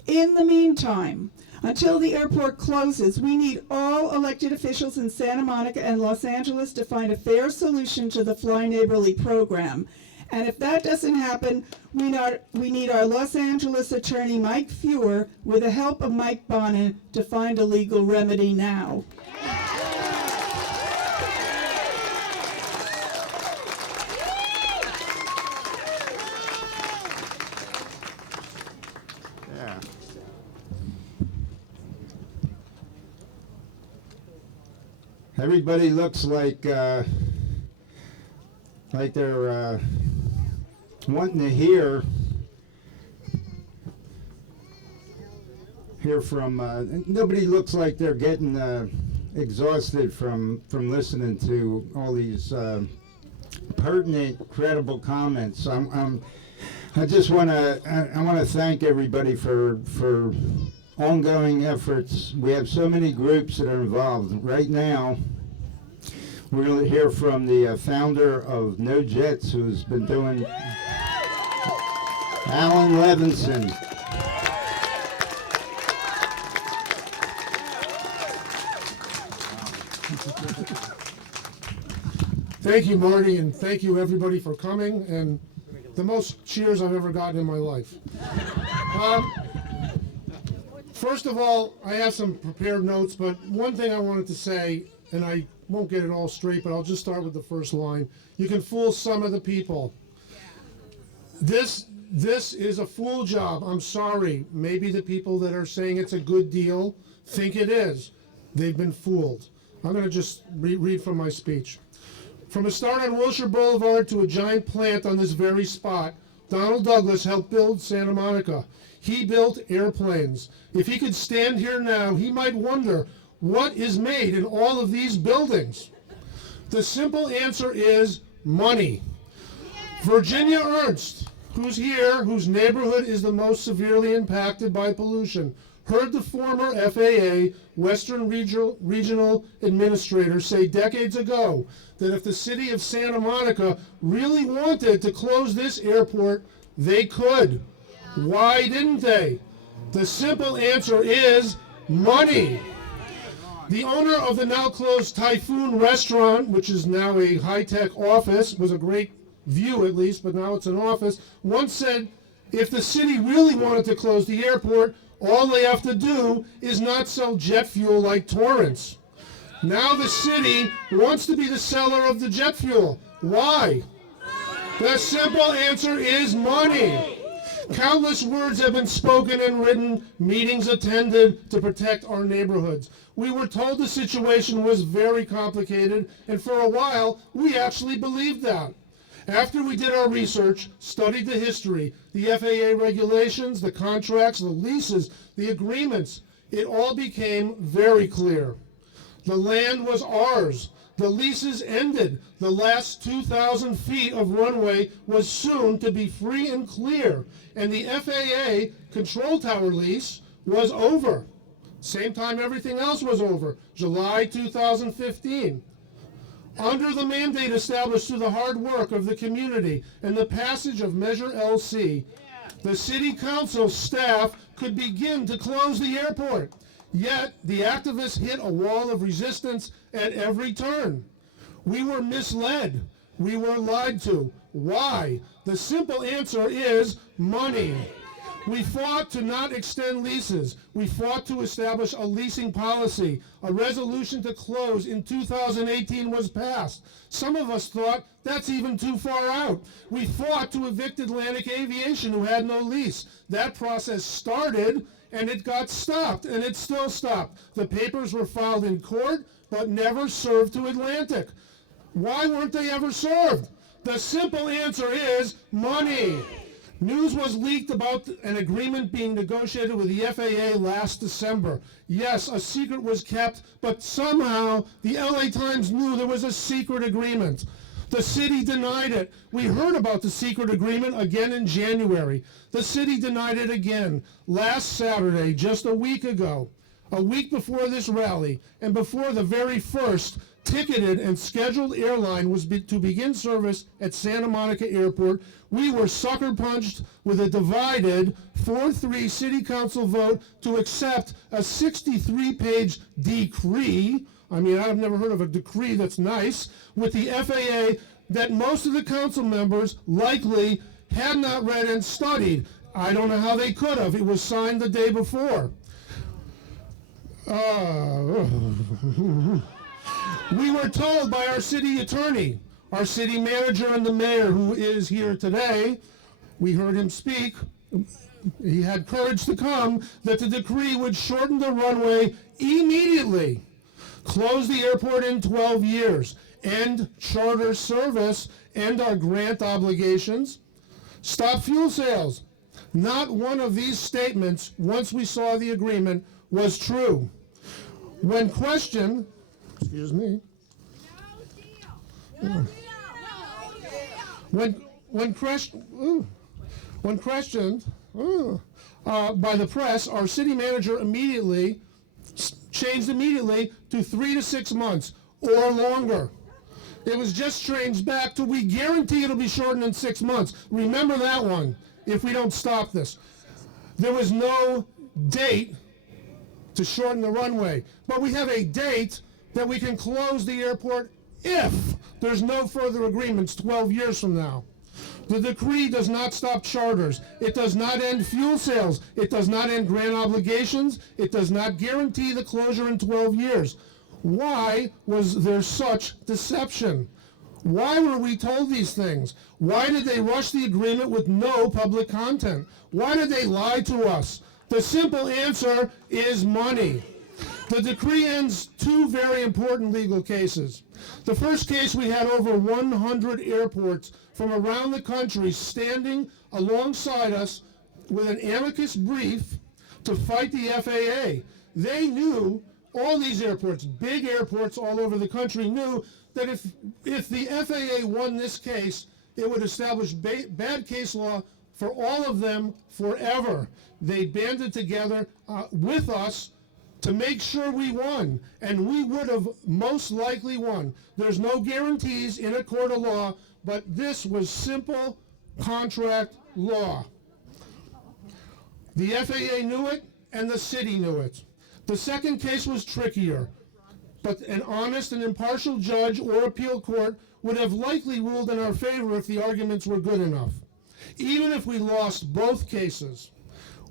In the meantime, until the airport closes, we need all elected officials in Santa Monica and Los Angeles to find a fair solution to the Fly Neighborly program. And if that doesn't happen, we need our Los Angeles attorney, Mike Feuer, with the help of Mike Bonin, to find a legal remedy now. Yeah. Everybody looks like they're wanting to hear from. Nobody looks like they're getting exhausted from listening to all these pertinent, credible comments. I just want to thank everybody for ongoing efforts. We have so many groups that are involved. Right now, we're going to hear from the founder of No Jets, who's been doing, Alan Levenson. Thank you, Marty, and thank you, everybody, for coming, and the most cheers I've ever gotten in my life. First of all, I have some prepared notes, but one thing I wanted to say, and I won't get it all straight, but I'll just start with the first line. You can fool some of the people. This is a fool job. I'm sorry. Maybe the people that are saying it's a good deal think it is. They've been fooled. I'm going to just read from my speech. From a start on Wilshire Boulevard to a giant plant on this very spot, Donald Douglas helped build Santa Monica. He built airplanes. If he could stand here now, he might wonder what is made in all of these buildings. The simple answer is money. Virginia Ernst, who's here, whose neighborhood is the most severely impacted by pollution, heard the former FAA Western Regional Administrator say decades ago that if the city of Santa Monica really wanted to close this airport, they could. Why didn't they? The simple answer is money. The owner of the now closed Typhoon restaurant, which is now a high-tech office, was a great view at least, but now it's an office, once said, if the city really wanted to close the airport, all they have to do is not sell jet fuel like Torrance. Now the city wants to be the seller of the jet fuel. Why? The simple answer is money. Countless words have been spoken and written, meetings attended to protect our neighborhoods. We were told the situation was very complicated, and for a while, we actually believed that. After we did our research, studied the history, the FAA regulations, the contracts, the leases, the agreements, it all became very clear. The land was ours. The leases ended. The last 2,000 feet of runway was soon to be free and clear. And the FAA control tower lease was over. Same time everything else was over, July 2015. Under the mandate established through the hard work of the community and the passage of Measure LC, the City Council staff could begin to close the airport. Yet, the activists hit a wall of resistance at every turn. We were misled. We were lied to. Why? The simple answer is money. We fought to not extend leases. We fought to establish a leasing policy. A resolution to close in 2018 was passed. Some of us thought that's even too far out. We fought to evict Atlantic Aviation, who had no lease. That process started, and it got stopped, and it still stopped. The papers were filed in court, but never served to Atlantic. Why weren't they ever served? The simple answer is money. News was leaked about an agreement being negotiated with the FAA last December. Yes, a secret was kept, but somehow the LA Times knew there was a secret agreement. The city denied it. We heard about the secret agreement again in January. The city denied it again last Saturday, just a week ago, a week before this rally, and before the very first ticketed and scheduled airline was to begin service at Santa Monica Airport. We were sucker punched with a divided 4-3 city council vote to accept a 63-page decree. I mean, I've never heard of a decree that's nice, with the FAA that most of the council members likely had not read and studied. I don't know how they could have. It was signed the day before. We were told by our city attorney, our city manager, and the mayor, who is here today, we heard him speak, he had courage to come, that the decree would shorten the runway immediately, close the airport in 12 years, end charter service, end our grant obligations, stop fuel sales. Not one of these statements, once we saw the agreement, was true. When questioned, excuse me. When questioned by the press, our city manager changed immediately to 3 to 6 months or longer. It was just changed back to we guarantee it'll be shortened in 6 months. Remember that one if we don't stop this. There was no date to shorten the runway, but we have a date that we can close the airport if there's no further agreements 12 years from now. The decree does not stop charters. It does not end fuel sales. It does not end grant obligations. It does not guarantee the closure in 12 years. Why was there such deception? Why were we told these things? Why did they rush the agreement with no public content? Why did they lie to us? The simple answer is money. The decree ends 2 very important legal cases. The first case, we had over 100 airports from around the country standing alongside us with an amicus brief to fight the FAA. They knew, all these airports, big airports all over the country, knew that if the FAA won this case, it would establish bad case law for all of them forever. They banded together with us to make sure we won, and we would have most likely won. There's no guarantees in a court of law, but this was simple contract law. The FAA knew it, and the city knew it. The second case was trickier, but an honest and impartial judge or appeal court would have likely ruled in our favor if the arguments were good enough. Even if we lost both cases,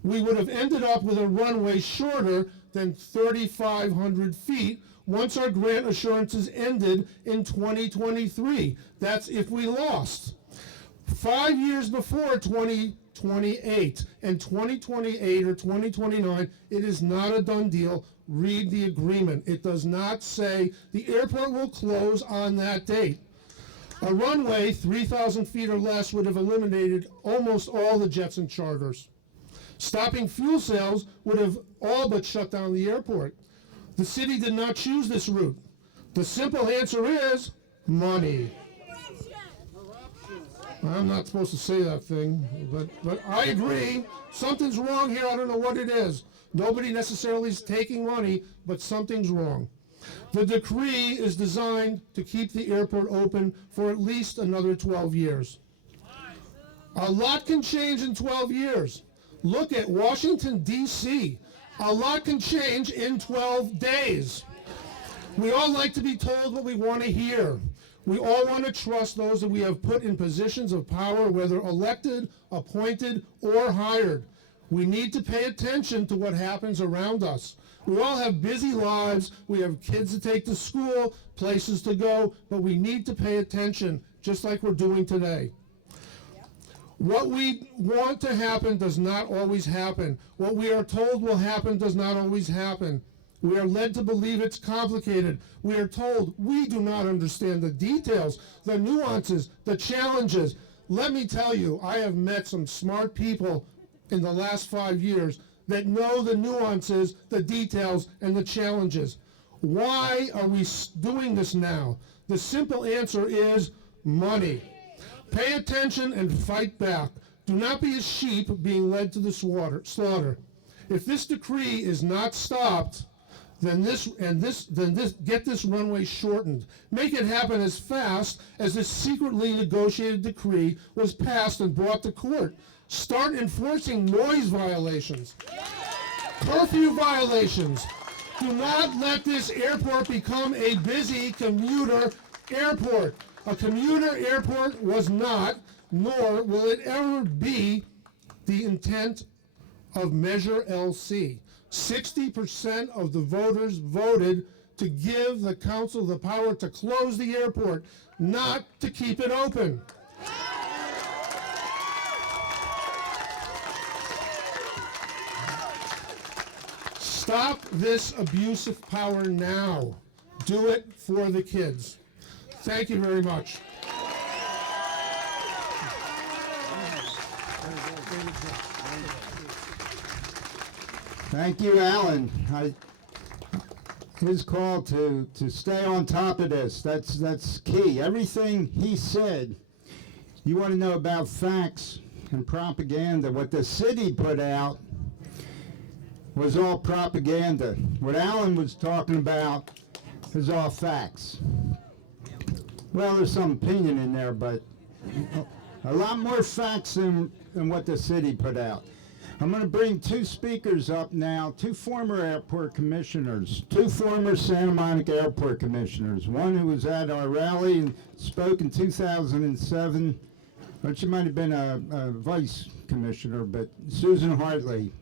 we would have ended up with a runway shorter than 3,500 feet once our grant assurances ended in 2023. That's if we lost. 5 years before 2028 and 2028 or 2029, it is not a done deal. Read the agreement. It does not say the airport will close on that date. A runway 3,000 feet or less would have eliminated almost all the jets and charters. Stopping fuel sales would have all but shut down the airport. The city did not choose this route. The simple answer is money. I'm not supposed to say that thing, but I agree. Something's wrong here. I don't know what it is. Nobody necessarily is taking money, but something's wrong. The decree is designed to keep the airport open for at least another 12 years. A lot can change in 12 years. Look at Washington, D.C. A lot can change in 12 days. We all like to be told what we want to hear. We all want to trust those that we have put in positions of power, whether elected, appointed, or hired. We need to pay attention to what happens around us. We all have busy lives. We have kids to take to school, places to go, but we need to pay attention, just like we're doing today. What we want to happen does not always happen. What we are told will happen does not always happen. We are led to believe it's complicated. We are told we do not understand the details, the nuances, the challenges. Let me tell you, I have met some smart people in the last 5 years that know the nuances, the details, and the challenges. Why are we doing this now? The simple answer is money. Pay attention and fight back. Do not be a sheep being led to the slaughter. If this decree is not stopped, then get this runway shortened. Make it happen as fast as this secretly negotiated decree was passed and brought to court. Start enforcing noise violations, curfew violations. Do not let this airport become a busy commuter airport. A commuter airport was not, nor will it ever be, the intent of Measure LC. 60% of the voters voted to give the council the power to close the airport, not to keep it open. Stop this abuse of power now. Do it for the kids. Thank you very much. Thank you, Alan. His call to stay on top of this, that's key. Everything he said, you want to know about facts and propaganda. What the city put out was all propaganda. What Alan was talking about is all facts. Well, there's some opinion in there, but a lot more facts than what the city put out. I'm going to bring two speakers up now, two former airport commissioners, two former Santa Monica airport commissioners, one who was at our rally and spoke in 2007, but she might have been a vice commissioner, but Susan Hartley.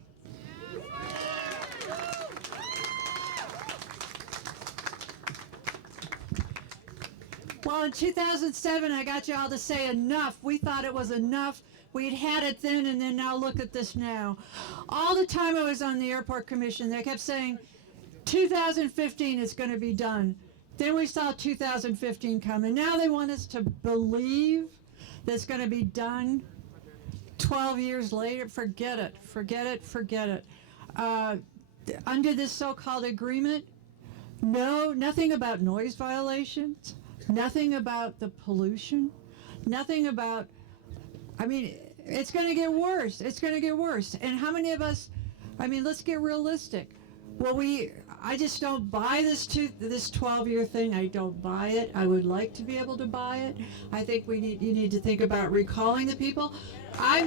Well, in 2007, I got you all to say enough. We thought it was enough. We'd had it then, and then now look at this now. All the time I was on the airport commission, they kept saying, 2015 is going to be done. Then we saw 2015 come, and now they want us to believe that it's going to be done 12 years later. Forget it, forget it, forget it. Under this so-called agreement, no, nothing about noise violations, nothing about the pollution, nothing about, I mean, it's going to get worse. It's going to get worse. And how many of us, I mean, let's get realistic. Well, I just don't buy this 12-year thing. I don't buy it. I would like to be able to buy it. I think you need to think about recalling the people. I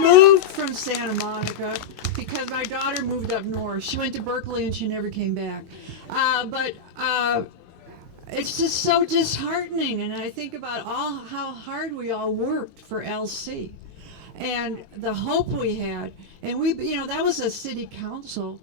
moved from Santa Monica because my daughter moved up north. She went to Berkeley and she never came back. But it's just so disheartening, and I think about how hard we all worked for LC and the hope we had, and that was a city council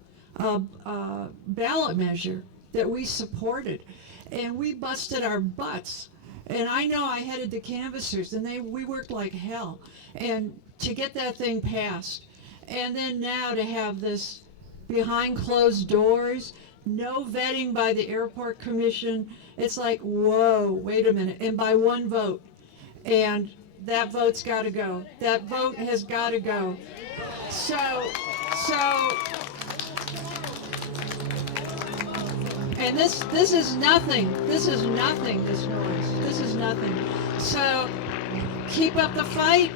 ballot measure that we supported, and we busted our butts. And I know I headed the canvassers, and we worked like hell, and to get that thing passed, and then now to have this behind closed doors, no vetting by the airport commission. It's like, whoa, wait a minute, and by one vote. And that vote's got to go. That vote has got to go. So, and this is nothing. This is nothing, this noise. This is nothing. So, keep up the fight.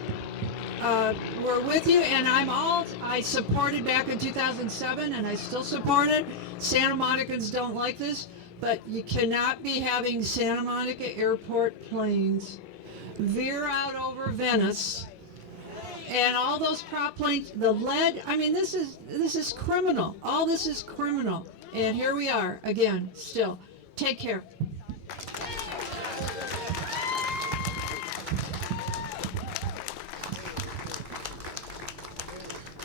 We're with you, and I supported back in 2007, and I still support it. Santa Monicans don't like this, but you cannot be having Santa Monica Airport planes veer out over Venice, and all those prop planes, the lead. I mean, this is criminal. All this is criminal, and here we are again. Still, take care.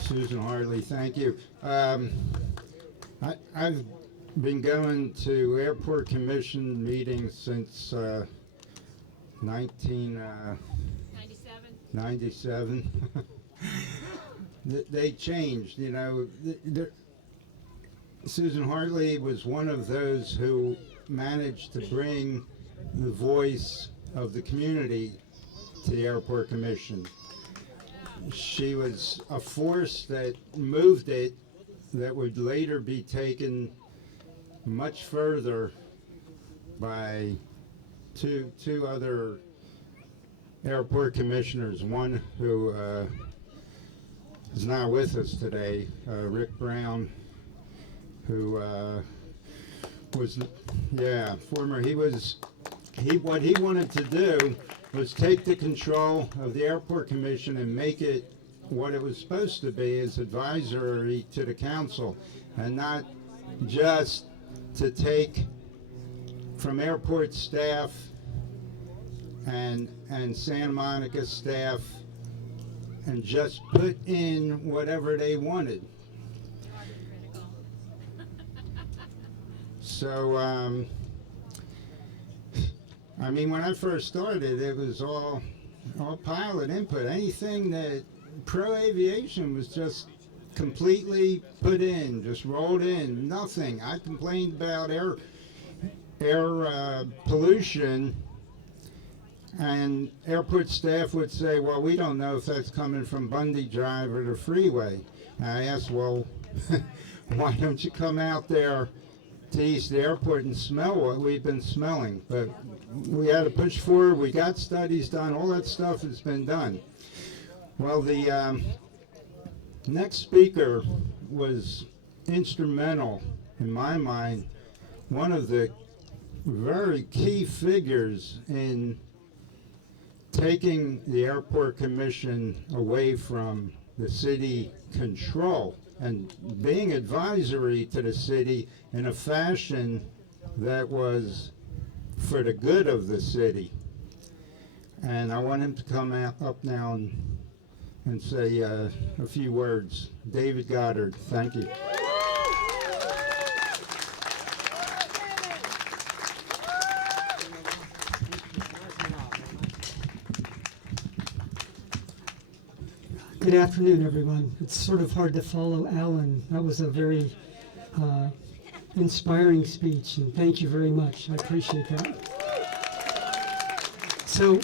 Susan Hartley, thank you. I've been going to Airport Commission meetings since 1997. They changed, you know. Susan Hartley was one of those who managed to bring the voice of the community to the Airport Commission. She was a force that moved it, that would later be taken much further by two other airport commissioners, one who is not with us today, Rick Brown, who was, former, what he wanted to do was take the control of the Airport Commission and make it what it was supposed to be, as advisory to the council, and not just to take from airport staff and Santa Monica staff and just put in whatever they wanted. So, I mean, when I first started, it was all pilot input. Anything that pro-aviation was just completely put in, just rolled in, nothing. I complained about air pollution, and airport staff would say, well, we don't know if that's coming from Bundy Drive or the freeway. And I asked, well, why don't you come out there to East Airport and smell what we've been smelling? But we had to push forward. We got studies done. All that stuff has been done. Well, the next speaker was instrumental, in my mind, one of the very key figures in taking the Airport Commission away from the city control and being advisory to the city in a fashion that was for the good of the city. And I want him to come up now and say a few words. David Goddard, thank you. Good afternoon, everyone. It's sort of hard to follow Alan. That was a very inspiring speech, and thank you very much. I appreciate that. So,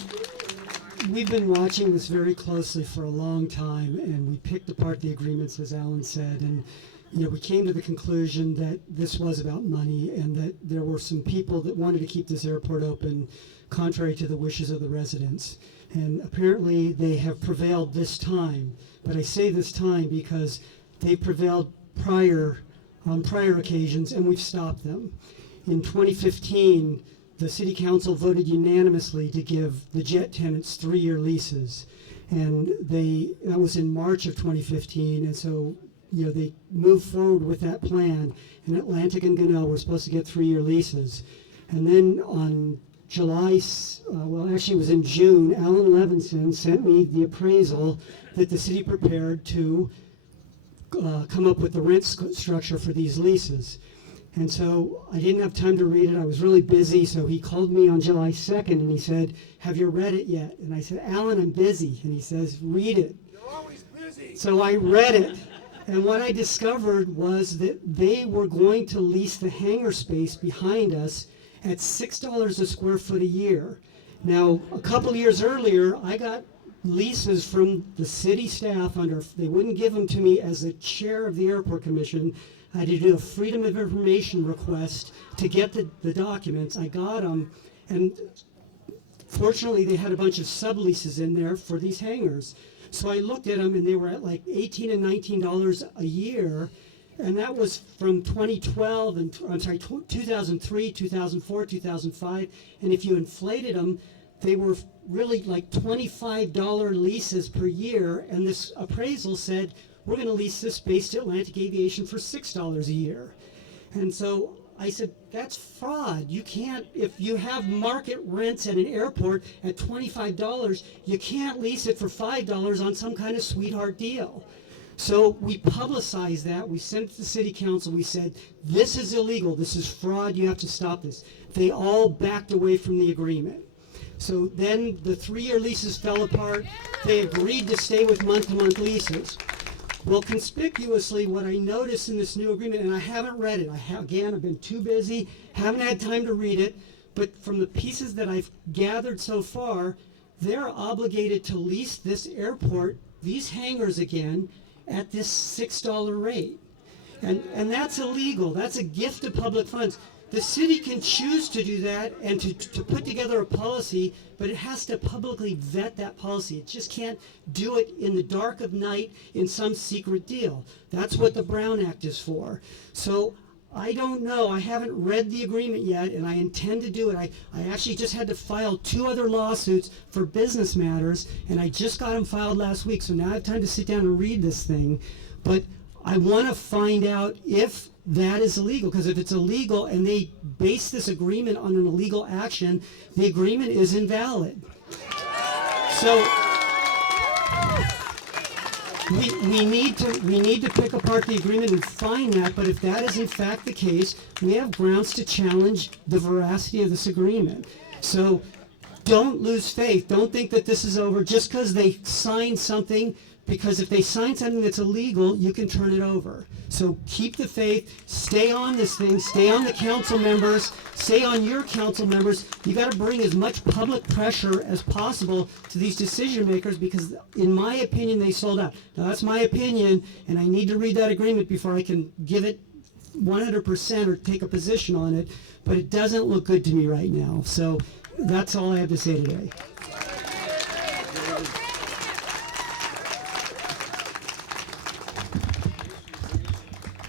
we've been watching this very closely for a long time, and we picked apart the agreements, as Alan said, and we came to the conclusion that this was about money, and that there were some people that wanted to keep this airport open contrary to the wishes of the residents. And apparently they have prevailed this time. But I say this time because they prevailed on prior occasions, and we've stopped them. In 2015, the City Council voted unanimously to give the jet tenants 3-year leases. And that was in March of 2015, and so they moved forward with that plan. And Atlantic and Gunnell were supposed to get 3-year leases. And then on July, it was in June, Alan Levenson sent me the appraisal that the city prepared to come up with the rent structure for these leases. And so I didn't have time to read it. I was really busy, so he called me on July 2nd and he said, "Have you read it yet?" And I said, "Alan, I'm busy." And he says, "Read it." You're always busy. So I read it. And what I discovered was that they were going to lease the hangar space behind us at $6 a square foot a year. Now, a couple years earlier, I got leases from the city staff they wouldn't give them to me as the chair of the airport commission. I had to do a freedom of information request to get the documents. I got them, and fortunately they had a bunch of subleases in there for these hangars. So I looked at them, and they were at like $18 and $19 a year, and that was from 2012 and 2003, 2004, 2005. And if you inflated them, they were really like $25 leases per year. And this appraisal said, we're going to lease this space to Atlantic Aviation for $6 a year. And so I said, that's fraud. You can't, if you have market rents at an airport at $25, you can't lease it for $5 on some kind of sweetheart deal. So we publicized that. We sent it to the city council. We said, this is illegal. This is fraud. You have to stop this. They all backed away from the agreement. So then the 3-year leases fell apart. They agreed to stay with month-to-month leases. Well, conspicuously, what I noticed in this new agreement, and I haven't read it. Again, I've been too busy, haven't had time to read it, but from the pieces that I've gathered so far, they're obligated to lease this airport, these hangars again, at this $6 rate. And that's illegal. That's a gift of public funds. The city can choose to do that and to put together a policy, but it has to publicly vet that policy. It just can't do it in the dark of night in some secret deal. That's what the Brown Act is for. So I don't know. I haven't read the agreement yet, and I intend to do it. I actually just had to file 2 other lawsuits for business matters, and I just got them filed last week. So now I have time to sit down and read this thing. But I want to find out if that is illegal, because if it's illegal and they base this agreement on an illegal action, the agreement is invalid. So we need to pick apart the agreement and find that, but if that is in fact the case, we have grounds to challenge the veracity of this agreement. So don't lose faith. Don't think that this is over just because they signed something, because if they sign something that's illegal, you can turn it over. So keep the faith, stay on this thing, stay on the council members, stay on your council members. You got to bring as much public pressure as possible to these decision makers, because in my opinion, they sold out. Now that's my opinion, and I need to read that agreement before I can give it 100% or take a position on it, but it doesn't look good to me right now. So that's all I have to say today.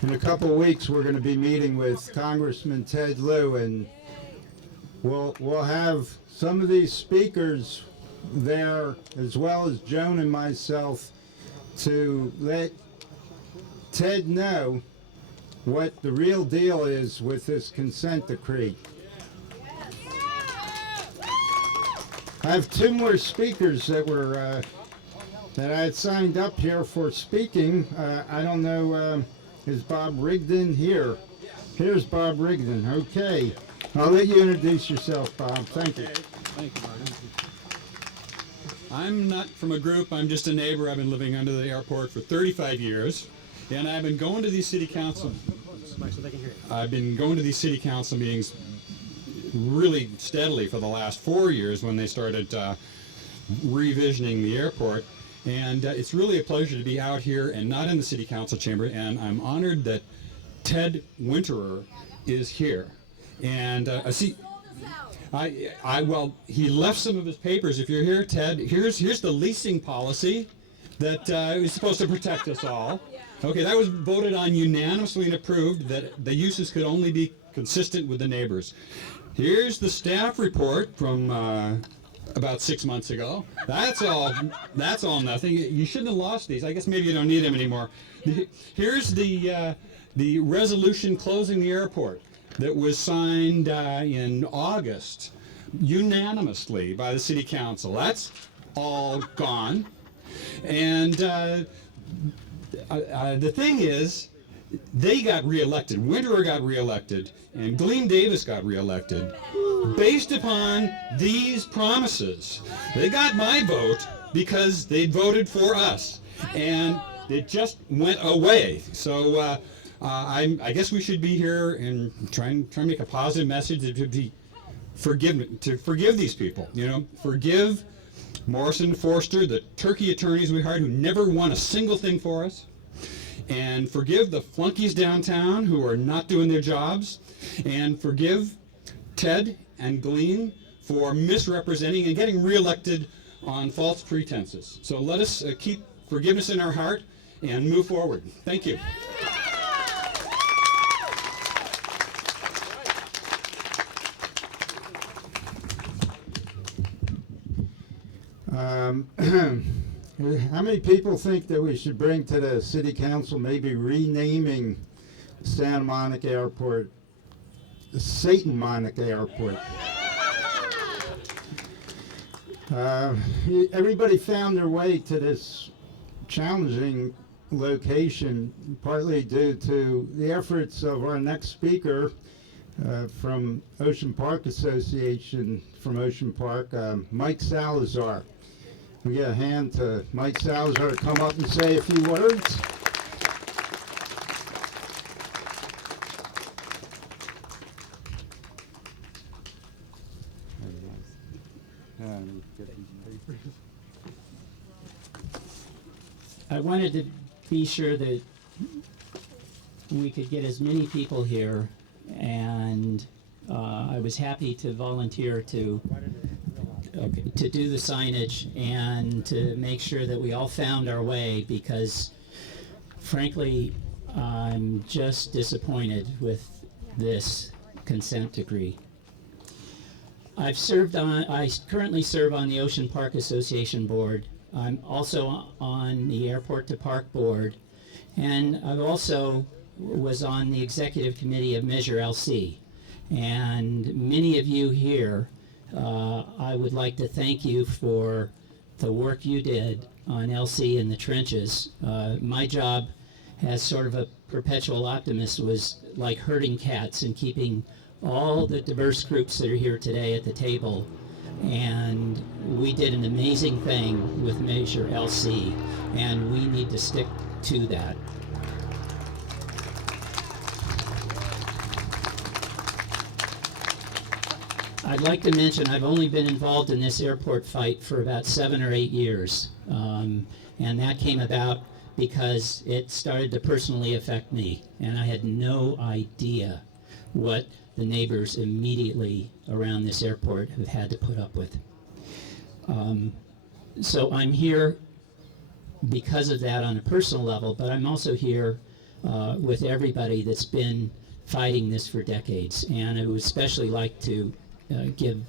In a couple of weeks, we're going to be meeting with Congressman Ted Lieu, and we'll have some of these speakers there, as well as Joan and myself, to let Ted know what the real deal is with this consent decree. I have 2 more speakers that were that I had signed up here for speaking. I don't know. Is Bob Rigdon here? Here's Bob Rigdon. Okay. I'll let you introduce yourself, Bob. Thank you. Thank you, Martin. I'm not from a group. I'm just a neighbor. I've been living under the airport for 35 years, and I've been going to these city council. I've been going to these city council meetings really steadily for the last 4 years when they started revisioning the airport. And it's really a pleasure to be out here and not in the city council chamber, and I'm honored that Ted Winterer is here. And well, he left some of his papers. If you're here, Ted, here's the leasing policy that is supposed to protect us all. Okay, that was voted on unanimously and approved, that the uses could only be consistent with the neighbors. Here's the staff report from about 6 months ago. That's all nothing. You shouldn't have lost these. I guess maybe you don't need them anymore. Here's the resolution closing the airport that was signed in August unanimously by the city council. That's all gone. And the thing is, they got reelected. Winterer got reelected, and Gleam Davis got reelected based upon these promises. They got my vote because they voted for us, and it just went away. So I guess we should be here and try and make a positive message to forgive these people. You know, forgive Morrison, Forster, the turkey attorneys we hired who never won a single thing for us, and forgive the flunkies downtown who are not doing their jobs, and forgive Ted and Glean for misrepresenting and getting reelected on false pretenses. So let us keep forgiveness in our heart and move forward. Thank you. How many people think that we should bring to the city council maybe renaming Santa Monica Airport Satan Monica Airport? Everybody found their way to this challenging location, partly due to the efforts of our next speaker from Ocean Park Association, from Ocean Park, Mike Salazar. We get a hand to Mike Salazar to come up and say a few words. I wanted to be sure that we could get as many people here, and I was happy to volunteer to do the signage and to make sure that we all found our way, because frankly I'm just disappointed with this consent decree. I currently serve on the Ocean Park Association board. I'm also on the Airport to Park board, and I also was on the executive committee of Measure LC. And many of you here, I would like to thank you for the work you did on LC in the trenches. My job as sort of a perpetual optimist was like herding cats and keeping all the diverse groups that are here today at the table. And we did an amazing thing with Measure LC, and we need to stick to that. I'd like to mention I've only been involved in this airport fight for about 7 or 8 years, and that came about because it started to personally affect me, and I had no idea what the neighbors immediately around this airport have had to put up with. So I'm here because of that on a personal level, but I'm also here with everybody that's been fighting this for decades, and I would especially like to give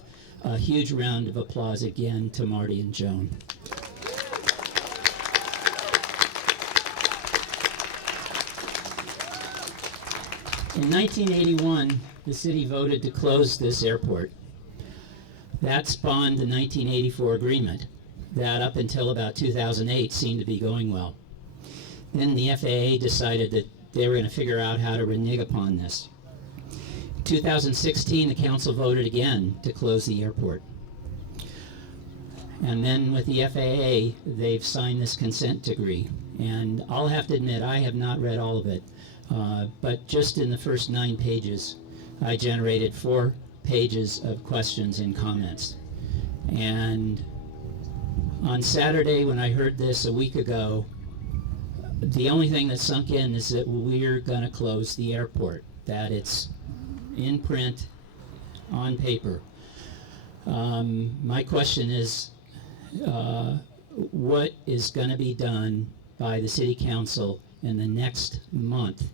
a huge round of applause again to Marty and Joan. In 1981, the city voted to close this airport. That spawned the 1984 agreement that up until about 2008 seemed to be going well. Then the FAA decided that they were going to figure out how to renege upon this. In 2016, the council voted again to close the airport. And then with the FAA, they've signed this consent decree. And I'll have to admit, I have not read all of it. But just in the first 9 pages, I generated 4 pages of questions and comments. And on Saturday, when I heard this a week ago, the only thing that sunk in is that we're going to close the airport, that it's in print, on paper. My question is, what is going to be done by the City Council in the next month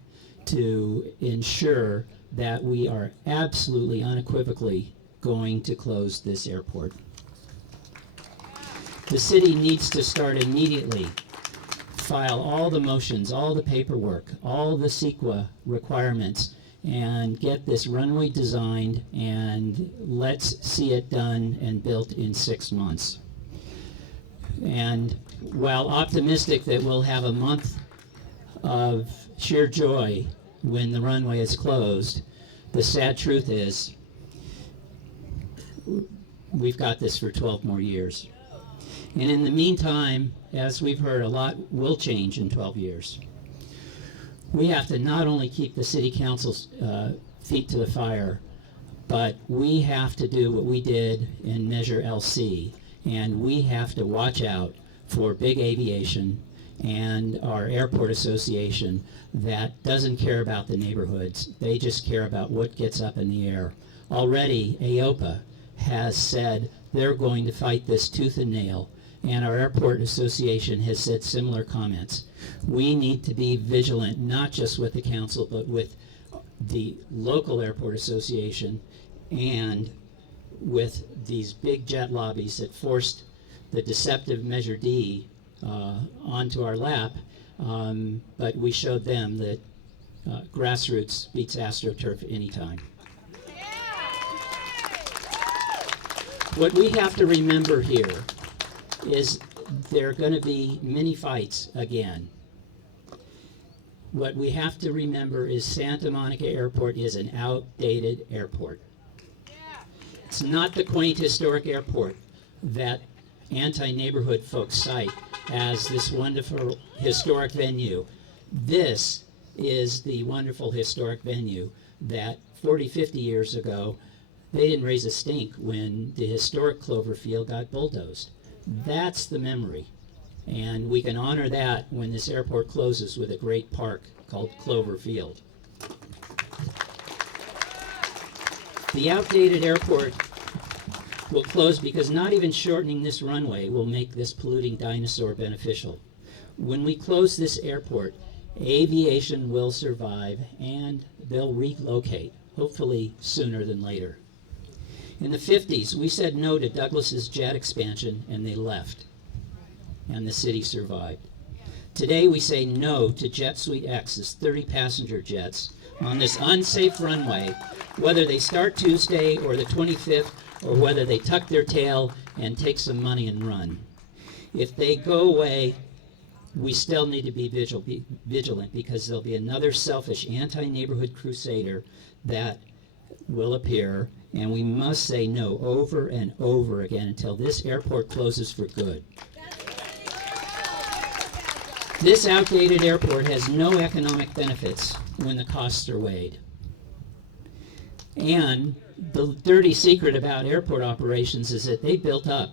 to ensure that we are absolutely unequivocally going to close this airport? The city needs to start immediately, file all the motions, all the paperwork, all the CEQA requirements, and get this runway designed, and let's see it done and built in 6 months. And while optimistic that we'll have a month of sheer joy when the runway is closed, the sad truth is we've got this for 12 more years. And in the meantime, as we've heard, a lot will change in 12 years. We have to not only keep the City Council's feet to the fire, but we have to do what we did in Measure LC And we have to watch out for big aviation and our airport association that doesn't care about the neighborhoods. They just care about what gets up in the air. Already, AOPA has said they're going to fight this tooth and nail, and our airport association has said similar comments. We need to be vigilant, not just with the council, but with the local airport association and with these big jet lobbies that forced the deceptive Measure D onto our lap, but we showed them that grassroots beats AstroTurf anytime. What we have to remember here is there are going to be many fights again. What we have to remember is Santa Monica Airport is an outdated airport. It's not the quaint historic airport that anti-neighborhood folks cite as this wonderful historic venue. This is the wonderful historic venue that 40, 50 years ago, they didn't raise a stink when the historic Cloverfield got bulldozed. That's the memory. And we can honor that when this airport closes with a great park called Cloverfield. The outdated airport will close because not even shortening this runway will make this polluting dinosaur beneficial. When we close this airport, aviation will survive and they'll relocate, hopefully sooner than later. In the 50s, we said no to Douglas's jet expansion and they left, and the city survived. Today we say no to Jet Suite X's 30-passenger jets on this unsafe runway, whether they start Tuesday or the 25th, or whether they tuck their tail and take some money and run. If they go away, we still need to be vigilant because there'll be another selfish anti-neighborhood crusader that will appear, and we must say no over and over again until this airport closes for good. This outdated airport has no economic benefits when the costs are weighed. And the dirty secret about airport operations is that they built up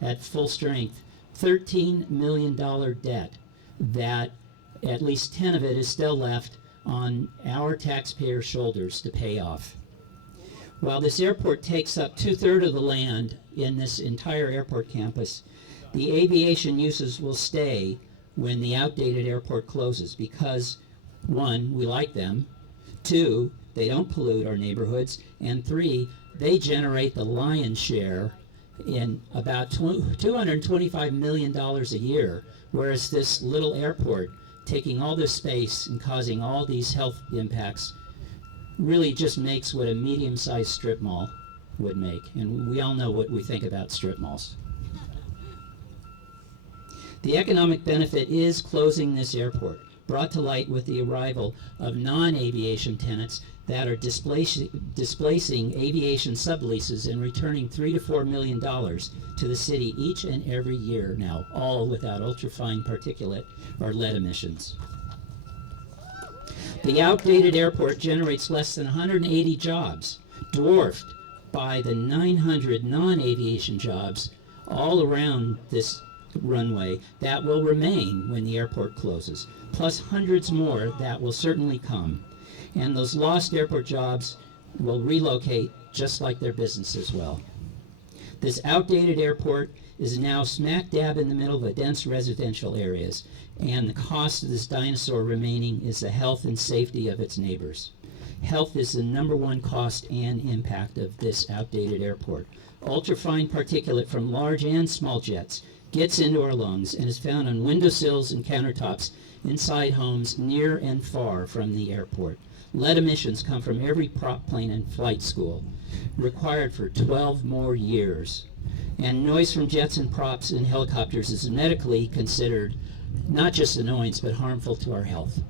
at full strength $13 million debt that at least 10 of it is still left on our taxpayer shoulders to pay off. While this airport takes up 2/3 of the land in this entire airport campus, the aviation uses will stay when the outdated airport closes because, one, we like them, two, they don't pollute our neighborhoods, and three, they generate the lion's share in about $225 million a year, whereas this little airport taking all this space and causing all these health impacts really just makes what a medium-sized strip mall would make. And we all know what we think about strip malls. The economic benefit is closing this airport, brought to light with the arrival of non-aviation tenants that are displacing aviation subleases and returning $3 to $4 million to the city each and every year now, all without ultrafine particulate or lead emissions. The outdated airport generates less than 180 jobs, dwarfed by the 900 non-aviation jobs all around this runway that will remain when the airport closes, plus hundreds more that will certainly come. And those lost airport jobs will relocate just like their businesses will. This outdated airport is now smack dab in the middle of dense residential areas, and the cost of this dinosaur remaining is the health and safety of its neighbors. Health is the #1 cost and impact of this outdated airport. Ultrafine particulate from large and small jets gets into our lungs and is found on windowsills and countertops inside homes near and far from the airport. Lead emissions come from every prop plane and flight school, required for 12 more years. And noise from jets and props and helicopters is medically considered not just annoyance, but harmful to our health.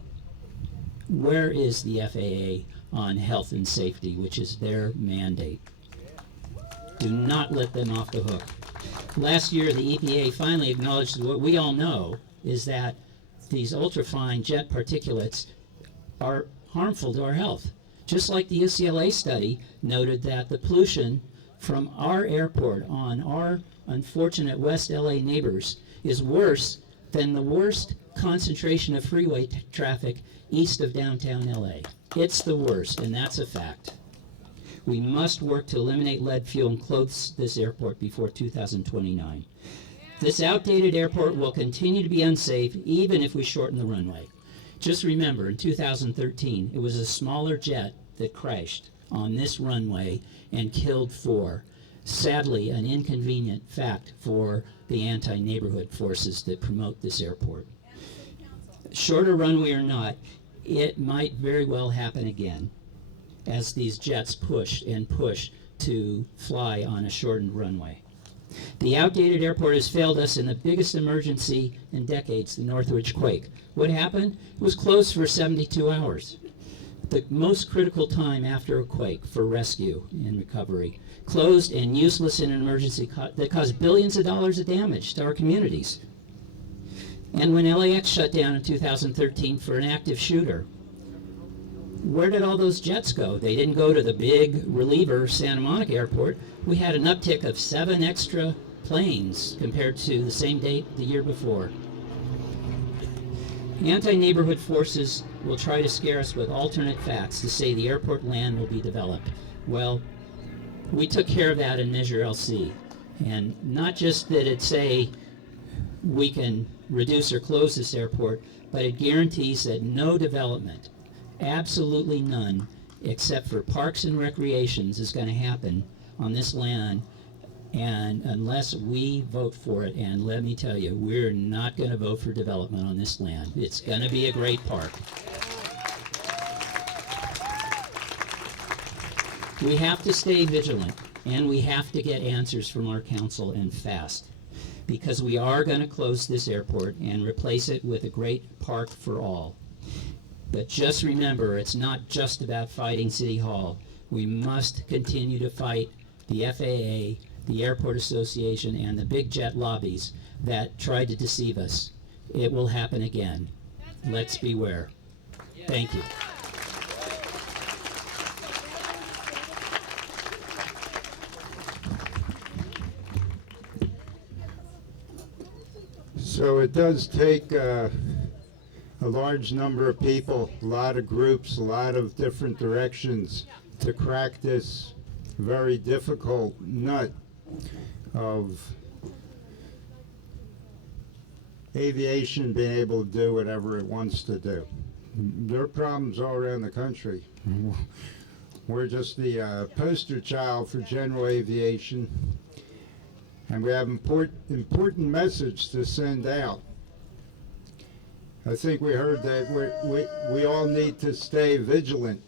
Where is the FAA on health and safety, which is their mandate? Do not let them off the hook. Last year, the EPA finally acknowledged what we all know is that these ultrafine jet particulates are harmful to our health. Just like the UCLA study noted that the pollution from our airport on our unfortunate West LA neighbors is worse than the worst concentration of freeway traffic east of downtown LA. It's the worst, and that's a fact. We must work to eliminate lead fuel and close this airport before 2029. This outdated airport will continue to be unsafe even if we shorten the runway. Just remember, in 2013, it was a smaller jet that crashed on this runway and killed 4. Sadly, an inconvenient fact for the anti-neighborhood forces that promote this airport. Shorter runway or not, it might very well happen again as these jets push and push to fly on a shortened runway. The outdated airport has failed us in the biggest emergency in decades, the Northridge quake. What happened? It was closed for 72 hours. The most critical time after a quake for rescue and recovery. Closed and useless in an emergency that caused billions of dollars of damage to our communities. And when LAX shut down in 2013 for an active shooter, where did all those jets go? They didn't go to the big reliever Santa Monica Airport. We had an uptick of 7 extra planes compared to the same date the year before. Anti-neighborhood forces will try to scare us with alternate facts to say the airport land will be developed. Well, we took care of that in Measure LC. And not just that it say we can reduce or close this airport, but it guarantees that no development, absolutely none, except for parks and recreations, is going to happen on this land, and unless we vote for it. And let me tell you, we're not going to vote for development on this land. It's going to be a great park. We have to stay vigilant, and we have to get answers from our council, and fast, because we are going to close this airport and replace it with a great park for all. But just remember, it's not just about fighting City Hall. We must continue to fight the FAA, the Airport Association, and the big jet lobbies that tried to deceive us. It will happen again. Let's beware. Thank you. So it does take a large number of people, a lot of groups, a lot of different directions to crack this very difficult nut of aviation being able to do whatever it wants to do. There are problems all around the country. We're just the poster child for general aviation, and we have important message to send out. I think we heard that we all need to stay vigilant.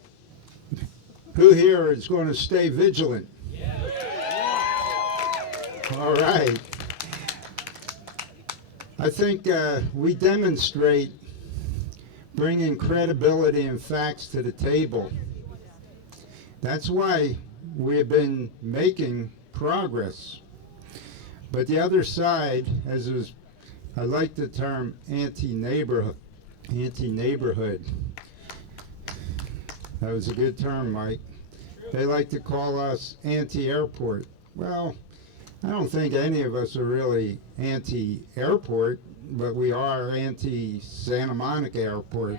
Who here is going to stay vigilant? All right. I think we demonstrate bringing credibility and facts to the table. That's why we have been making progress. But the other side, as is, I like the term anti-neighborhood. That was a good term, Mike. They like to call us anti-airport. Well, I don't think any of us are really anti-airport, but we are anti-Santa Monica Airport.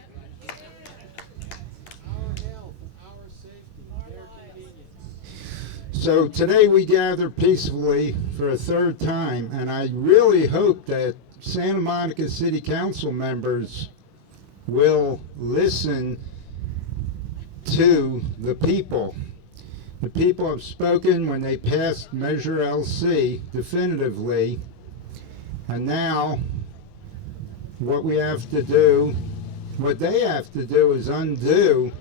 So today we gather peacefully for a third time, and I really hope that Santa Monica City Council members will listen to the people. The people have spoken when they passed Measure LC definitively, and now what we have to do, what they have to do, is undo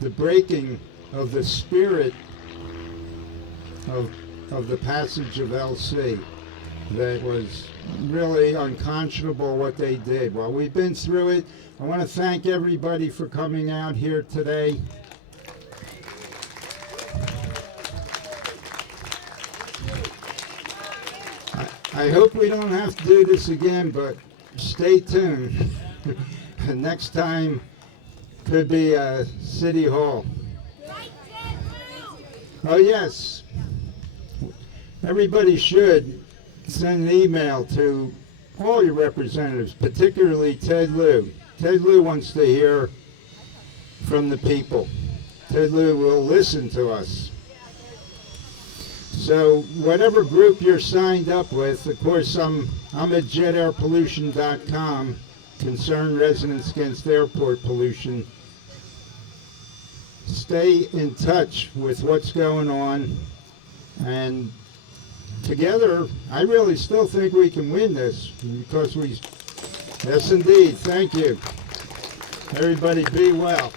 the breaking of the spirit of the passage of LC. That was really unconscionable what they did. Well, we've been through it. I want to thank everybody for coming out here today. I hope we don't have to do this again, but stay tuned. Next time could be City Hall. Oh yes, everybody should send an email to all your representatives, particularly Ted Lieu. Ted Lieu wants to hear from the people. Ted Lieu will listen to us. So whatever group you're signed up with, of course, I'm at jetairpollution.com, Concerned Residents Against Airport Pollution. Stay in touch with what's going on, and together, I really still think we can win this, because yes indeed, thank you. Everybody be well.